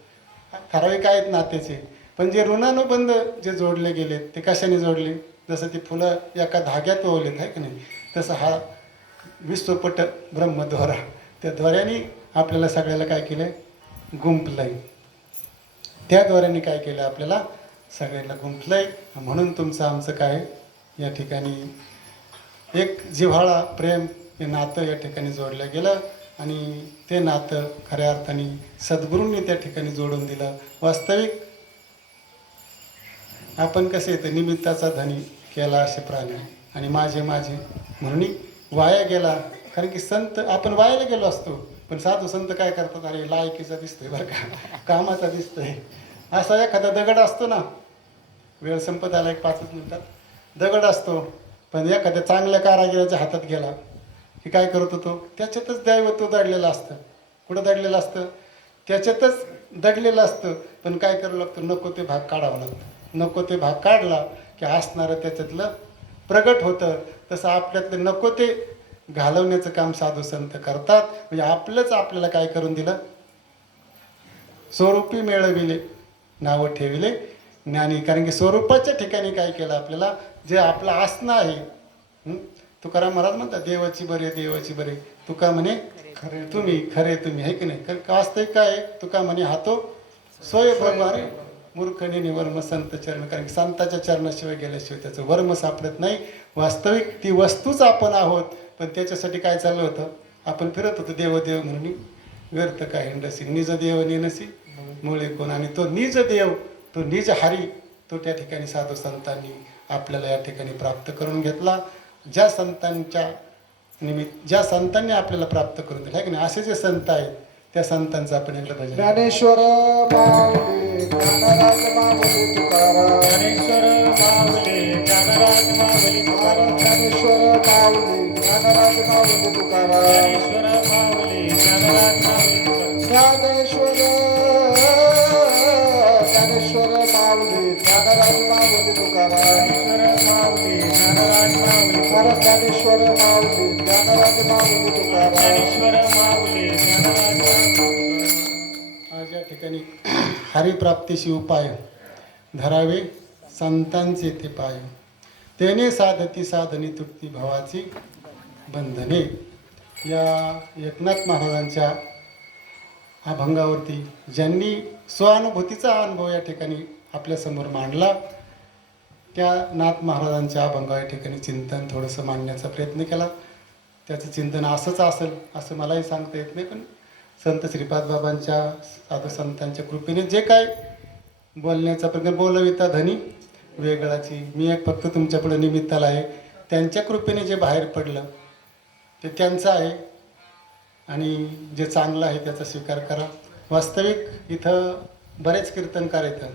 ठराविक आहेत नात्याचे, पण जे ऋणानुबंध जे जोडले गेले ते कशाने जोडले, जसं ती फुलं एका धाग्यात ओवलेत आहे की नाही, तसं हा विश्वपट ब्रह्मद्वारा त्या द्वाराने आपल्याला सगळ्याला काय केलं, गुंफलंय. त्या द्वाराने काय केलं, आपल्याला सगळ्याला गुंफलंय. म्हणून तुमचं आमचं काय या ठिकाणी एक जिव्हाळा प्रेम हे नातं या ठिकाणी जोडलं गेलं. आणि ते नातं खऱ्या अर्थाने सद्गुरूंनी त्या ठिकाणी जोडून दिलं. वास्तविक आपण कसे येतं, निमित्ताचा धनी केला असे प्राणी आणि माझे म्हणून वाया गेला. कारण की संत आपण वायाला गेलो असतो, पण साधू संत काय करतात, अरे लायकीचा दिसतोय बरं का, कामाचा दिसतोय. असा एखादा दगड असतो ना, वेळ संपत आला 5 मिनिटात, दगड असतो पण एखाद्या चांगल्या कारागिराच्या हातात गेला की काय करत होतो, त्याच्यातच दैवत्व दडलेलं असतं. कुठं दडलेलं असतं, त्याच्यातच दडलेलं असतं. पण काय करावं लागतं, नको ते भाग काढावं लागतं. नको ते भाग काढला की असणारं त्याच्यातलं प्रगट होतं. तसं आपल्यातलं नको ते घालवण्याचं काम साधू संत करतात. म्हणजे आपलंच आपल्याला काय करून दिलं, स्वरूपी मिळविले, नावं ठेविले ज्ञानी. कारण की स्वरूपाच्या ठिकाणी काय केलं, आपल्याला जे आपलं असणं आहे. तुकाराम महाराज म्हणतात, देवाची बरे तुका म्हणे खरे तुम्ही आहे की नाही. कारण वास्तविक काय आहे, तुका म्हणे हातो सोय प्रमाणे मूर्खने वर्म संत चरण. कारण की संताच्या चरणाशिवाय गेल्याशिवाय त्याचं वर्म सापडत नाही. वास्तविक ती वस्तूच आपण आहोत. पण त्याच्यासाठी काय चाललं होतं, आपण फिरत होतो देव म्हणून, व्यर्थ काय हिंडसी, निज देव नेनसी मुळे कोण. आणि तो निज देव, तो निज हरी, तो त्या ठिकाणी साधू संतांनी आपल्याला या ठिकाणी प्राप्त करून घेतला. ज्या संतांनी आपल्याला प्राप्त करून दिलं आहे की नाही, असे जे संत आहेत त्या संतांचं आपण एकदा भजन. ज्ञानेश्वर माऊली ज्ञानराज माऊली तुकाराम. ज्ञानेश्वर माऊली ज्ञानराज माऊली तुकाराम. ज्ञानेश्वर माऊली ज्ञानराज माऊली तुकाराम. ज्ञानेश्वर माऊली ज्ञानराज माऊली तुकाराम. ज्ञानेश्वर माऊली ज्ञानराज माऊली तुकाराम. ज्ञानेश्वर माऊली ज्ञानराज माऊली तुकाराम. ज्ञानेश्वर माऊली ज्ञानराज माऊली तुकाराम. ज्ञानेश्वर माऊली ज्ञानराज माऊली तुकाराम. आज या ठिकाणी हरिप्राप्तीशी उपाय धरावे संतांचे ते पाय. तेने साधती साधनी तुटती भवाची बंधने. या एकनाथ महाराजांच्या अभंगावरती ज्यांनी स्वानुभूतीचा अनुभव या ठिकाणी आपल्यासमोर मांडला, त्या नाथ महाराजांच्या अभंगा या ठिकाणी चिंतन थोडंसं मांडण्याचा प्रयत्न केला. त्याचं चिंतन असंच असेल असं मलाही सांगता येत नाही, पण संत श्रीपाद बाबांच्या साधू संतांच्या कृपेने जे काय बोलण्याचा प्रकार, बोलविता धनी वेगळाची. मी एक फक्त तुमच्या पुढे निमित्ताला आहे. त्यांच्या कृपेने जे बाहेर पडलं ते त्यांचं आहे आणि जे चांगलं आहे त्याचा स्वीकार करा. वास्तविक इथं बरेच कीर्तनकार येतं,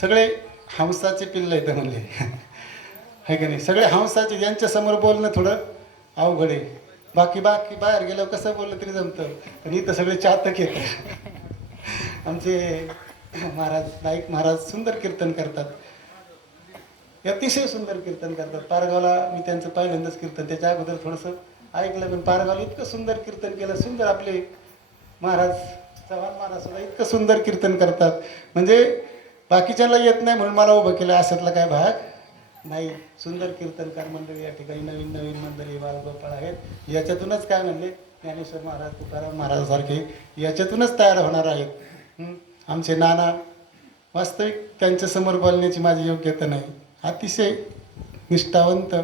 सगळे हंसाचे पिल्लं येतं म्हणले आहे का नाही. सगळे हंसाचे, यांच्यासमोर बोलणं थोडं अवघड आहे. बाकी बाहेर गेल्यावर कसं बोललं तरी जमतं, पण इथं सगळे चातक येतं. आमचे महाराज नाईक महाराज सुंदर कीर्तन करतात, अतिशय सुंदर कीर्तन करतात. पारगावला मी त्यांचं पहिल्यांदाच कीर्तन, त्याच्या अगोदर थोडंसं ऐकलं, पण पारगावला इतकं सुंदर कीर्तन केलं. सुंदर आपले महाराज चव्हाण महाराज सुद्धा इतकं सुंदर कीर्तन करतात, म्हणजे बाकीच्याला येत नाही म्हणून मला उभं केलं अशातला काय भाग नाही. सुंदर कीर्तनकार मंडळी या ठिकाणी नवीन मंडळी बालगोपाळ आहेत. याच्यातूनच काय म्हणले, ज्ञानेश्वर महाराज तुकाराम महाराजासारखे याच्यातूनच तयार होणार आहेत. आमचे नाना, वास्तविक त्यांच्यासमोर बोलण्याची माझी योग्यता नाही. अतिशय निष्ठावंत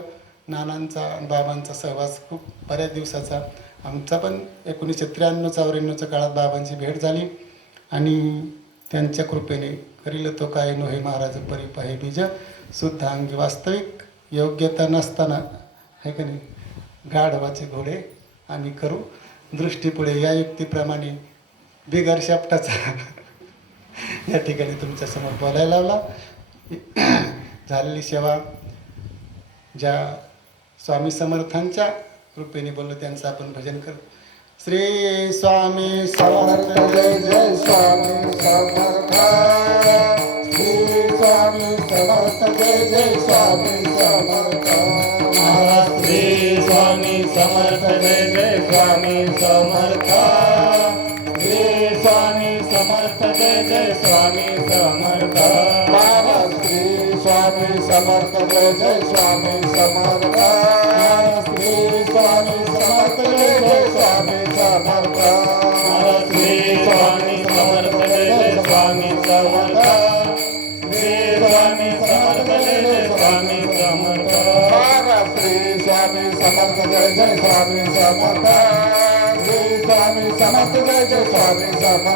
नानांचा बाबांचा सहवास खूप बऱ्याच दिवसाचा. आमचा पण 1993-94च्या काळात बाबांची भेट झाली आणि त्यांच्या कृपेने करील तो काय नो हे महाराज परी पाहे बीज शुद्ध अंगी. वास्तविक योग्यता नसताना आहे का नाही, गाढवाचे घोडे आम्ही करू दृष्टीपुढे, या युक्तीप्रमाणे बिगर शापटाचा या ठिकाणी तुमच्यासमोर बोलायला लावला. झालेली सेवा ज्या स्वामी समर्थांच्या कृपेने बोललो त्यांचं आपण भजन कर. श्री स्वामी समर्थ जय जय स्वामी समर्थ श्री स्वामी समर्थ जय जय स्वामी समर्थ श्री स्वामी समर्थ जय जय स्वामी समर्थ श्री स्वामी समर्थ जय जय स्वामी समर्थ महाराज श्री स्वामी समर्थ जय जय स्वामी समर्थ श्री स्वामी समर्थ जय जय स्वामी समर्थ श्री स्वामी समर्थ जय जय स्वामी समर्थ श्री स्वामी समर्थ जय जय स्वामी समर्थ महाराज श्री स्वामी समर्थ जय जय स्वामी समर्थ श्री स्वामी समर्थ जय जय स्वामी समर्थ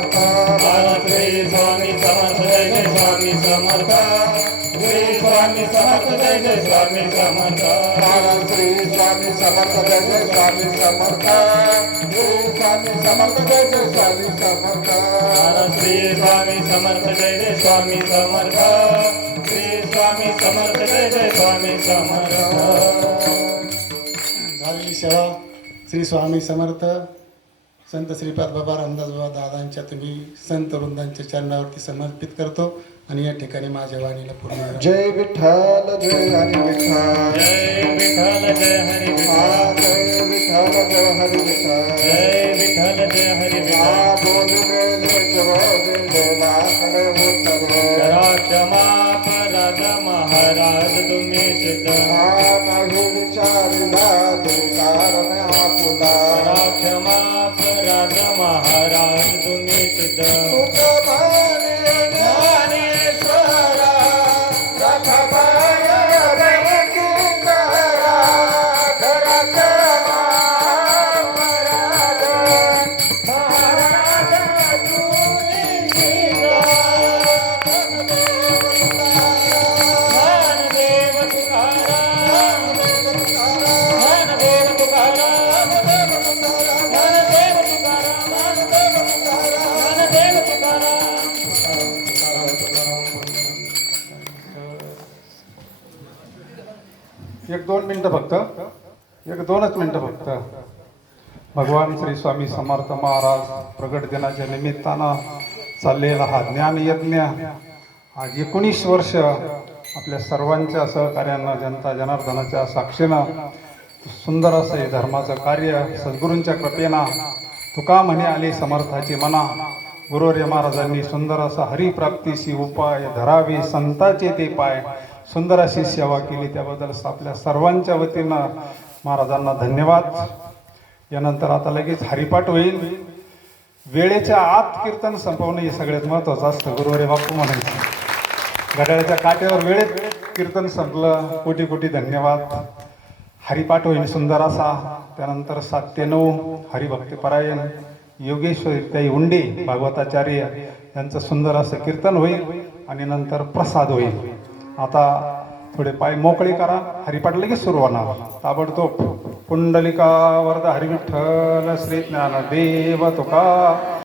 श्री स्वामी समर्थ जय जय स्वामी समर्थ श्री स्वामी समर्थ जय जय स्वामी समर्थ महाराज श्री स्वामी समर्थ जय जय स्वामी समर्थ श्री स्वामी समर्थ जय जय स्वामी समर्थ श्री स्वामी समर्थ जय जय स्वामी समर्थ श्री स्वामी समर्थ जय जय स्वामी समर्थ झालेली सेवा श्री स्वामी समर्थ संत श्रीपाद बाबा रामदास बाबा दादांच्या तुम्ही संत वृंदांच्या चरणावरती समर्पित करतो आणि या ठिकाणी माझ्या वाणीला पूर्ण विराम. जय विठ्ठल जय हरी विठ्ठल जय विठ्ठल जय हरी विठ्ठल जय विठ्ठल जय हरी विठ्ठल जय विठ्ठल जय हरी विठ्ठल बोलले देवा कडे उत्तर करा क्षमा अपराध महाराज तुम्ही सिद्ध नाही विचारिला कारण आपुला करा क्षमा अपराध महाराज तुम्ही सिद्ध ज्ञानेश्वरा रखबाय रे किंकरा घरात महाराज ज्ञानदेव तुकाराम ज्ञानदेव तुकाराम ज्ञानदेव तुकाराम ज्ञानदेव तुकाराम एक दोन मिनिटं फक्त एक दोनच मिनिटं फक्त भगवान श्री स्वामी समर्थ महाराज प्रगट दिनाच्या निमित्तानं चाललेला हा ज्ञानयज्ञ आज 19 वर्ष आपल्या सर्वांच्या सहकार्यानं जनता जनार्दनाच्या साक्षीनं सुंदर असं हे धर्माचं कार्य सद्गुरूंच्या कृपेनं तुका म्हणे आले समर्थाची मना गुरुवर्य महाराजांनी सुंदर असा हरिप्राप्तीशी उपाय धरावे संताचे ते पाय सुंदर अशी सेवा केली त्याबद्दल आपल्या सर्वांच्या वतीनं महाराजांना धन्यवाद. यानंतर आता लगेच हरिपाठ होईल. वेळेच्या आत कीर्तन संपवणं हे सगळ्यात महत्त्वाचं असतं. गुरुवारी बापू म्हणायचं घड्याळाच्या काट्यावर वेळेत कीर्तन संपलं. कोटी कोटी धन्यवाद. हरिपाठ होईल सुंदर असा. त्यानंतर 7 ते 9 हरिभक्तीपरायण योगेश्वर ताई उंडे भागवताचार्य यांचं सुंदर असं कीर्तन होईल आणि नंतर प्रसाद होईल. आता थोडे पाय मोकळे करा. हरिपाठ लगेच सुरू होणार ताबडतोब. पुंडलिका वरद हरिविठ्ठल श्री ज्ञानदेव तुका